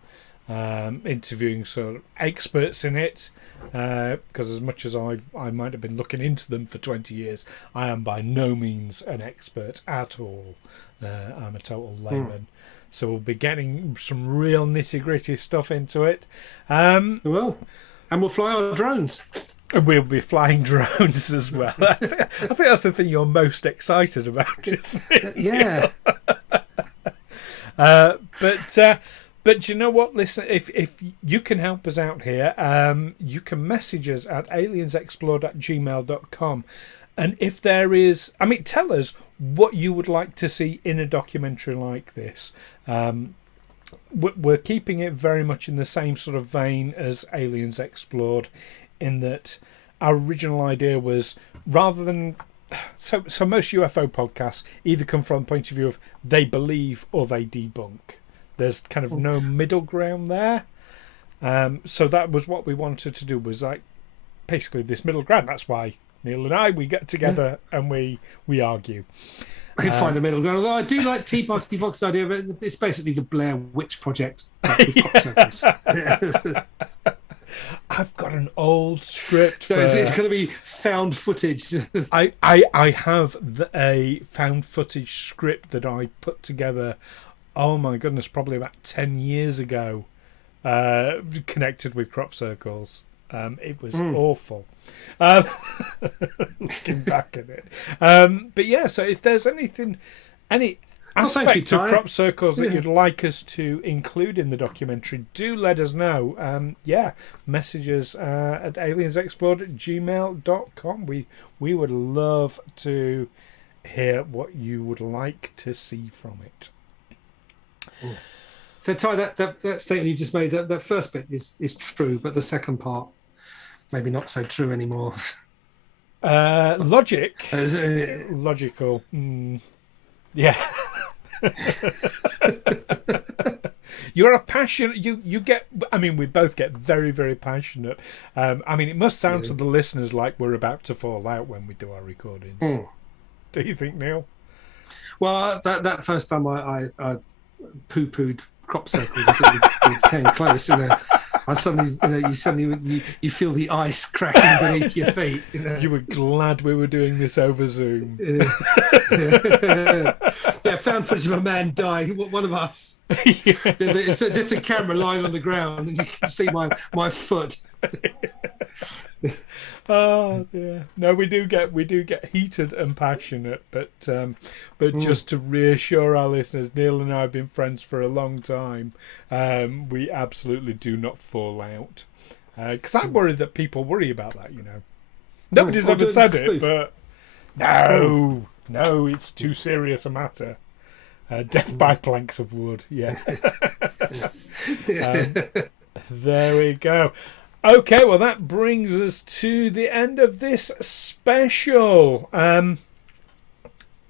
interviewing sort of experts in it, because as much as I might have been looking into them for 20 years, I am by no means an expert at all. I'm a total layman. So we'll be getting some real nitty-gritty stuff into it. We will. And we'll fly our drones. And we'll be flying drones as well. I think that's the thing you're most excited about, isn't it? Yeah. But you know what, listen, if you can help us out here, you can message us at aliensexplored@gmail.com. And if there is, I mean, tell us what you would like to see in a documentary like this. We're keeping it very much in the same sort of vein as Aliens Explored, in that our original idea was, rather than so most UFO podcasts either come from the point of view of they believe or they debunk. There's kind of no middle ground there. So that was what we wanted to do, was like basically this middle ground. That's why Neil and we get together and we argue. I can find the middle ground. Although I do like Tea Party Fox's idea, but it's basically the Blair Witch Project with crop circles. I've got an old script. So it's going to be found footage. I have a found footage script that I put together, oh my goodness, probably about 10 years ago, connected with crop circles. It was awful. Looking back at it. But yeah, so if there's any aspect of crop circles that you'd like us to include in the documentary, do let us know. Messages at aliensexplored@gmail.com. We would love to hear what you would like to see from it. So Ty, that statement you just made, that first bit is true, but the second part maybe not so true anymore. Logical. Yeah. You're a passionate. You get. I mean, we both get very, very passionate. I mean, it must sound to the listeners like we're about to fall out when we do our recordings. Do you think, Neil? Well, that first time I poo-pooed crop circles, we came close. I suddenly, you feel the ice cracking beneath your feet. You were glad we were doing this over Zoom. Found footage of a man dying. One of us. It's just a camera lying on the ground, and you can see my foot. Oh dear. No, we do get heated and passionate, but just to reassure our listeners, Neil and I have been friends for a long time. We absolutely do not fall out, because I'm worried that people worry about that. Nobody's ever said it, but no, it's too serious a matter. Death by planks of wood. Yeah. There we go. Okay, well, that brings us to the end of this special.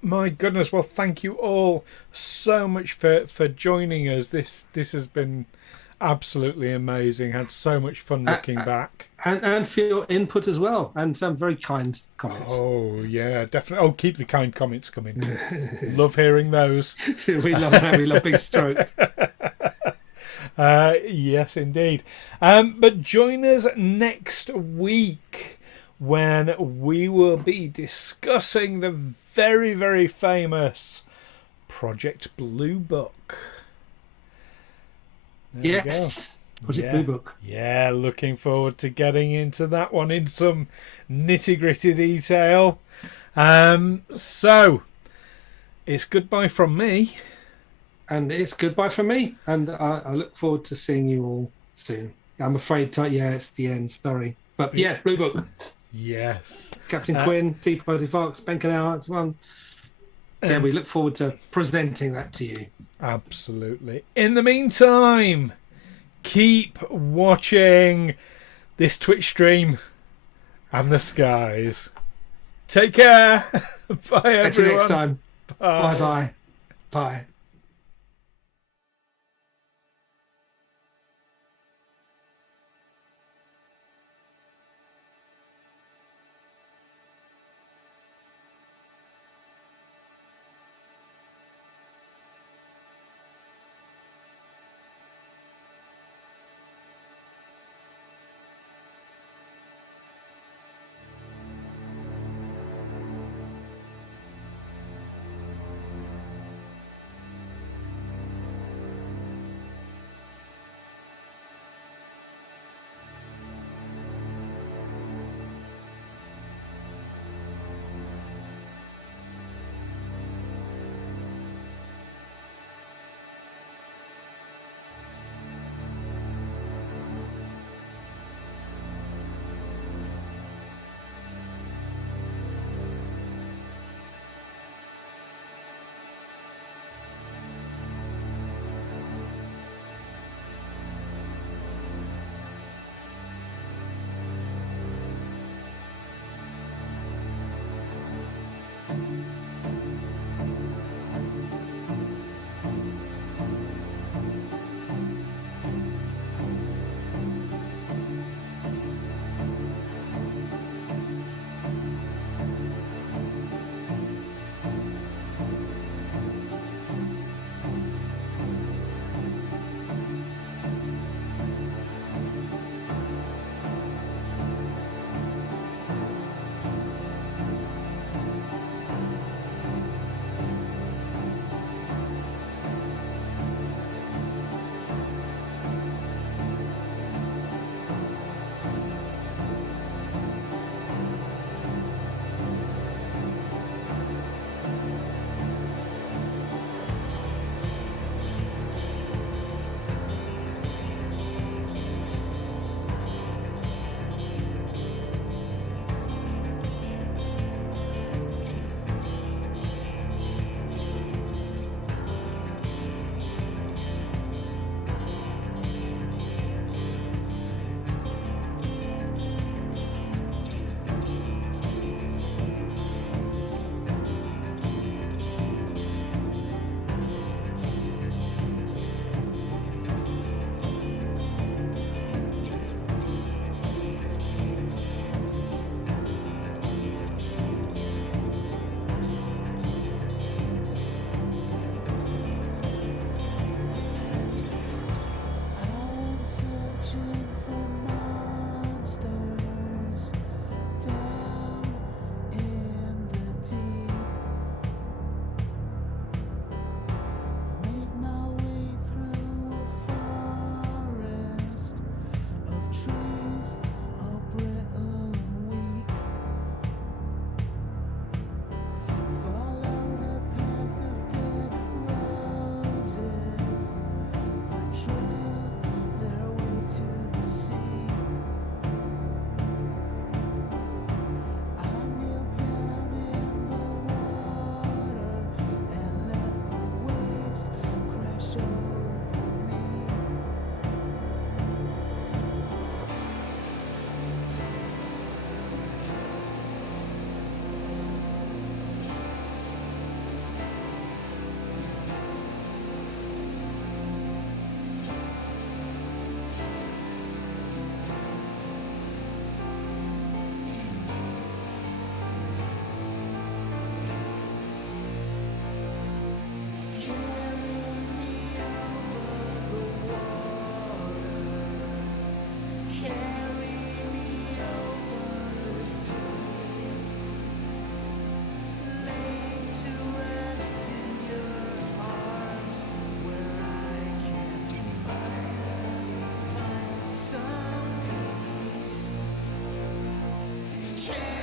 My goodness, well, thank you all so much for joining us. This has been absolutely amazing. Had so much fun looking back. And for your input as well, and some very kind comments. Oh, yeah, definitely. Oh, keep the kind comments coming. Love hearing those. We love that. We love being stroked. Yes, indeed. But join us next week when we will be discussing the very, very famous Project Blue Book. Yes, Project Blue Book. Yeah, looking forward to getting into that one in some nitty-gritty detail. So, it's goodbye from me. And it's goodbye from me, and I look forward to seeing you all soon. I'm afraid, it's the end, sorry. But yeah, Blue Book. Yes. Captain Quinn, Tea Party Fox, Benkenauer, it's one. Yeah, we look forward to presenting that to you. Absolutely. In the meantime, keep watching this Twitch stream and the skies. Take care. Bye, everyone. Catch you next time. Bye. Bye-bye. Bye. King.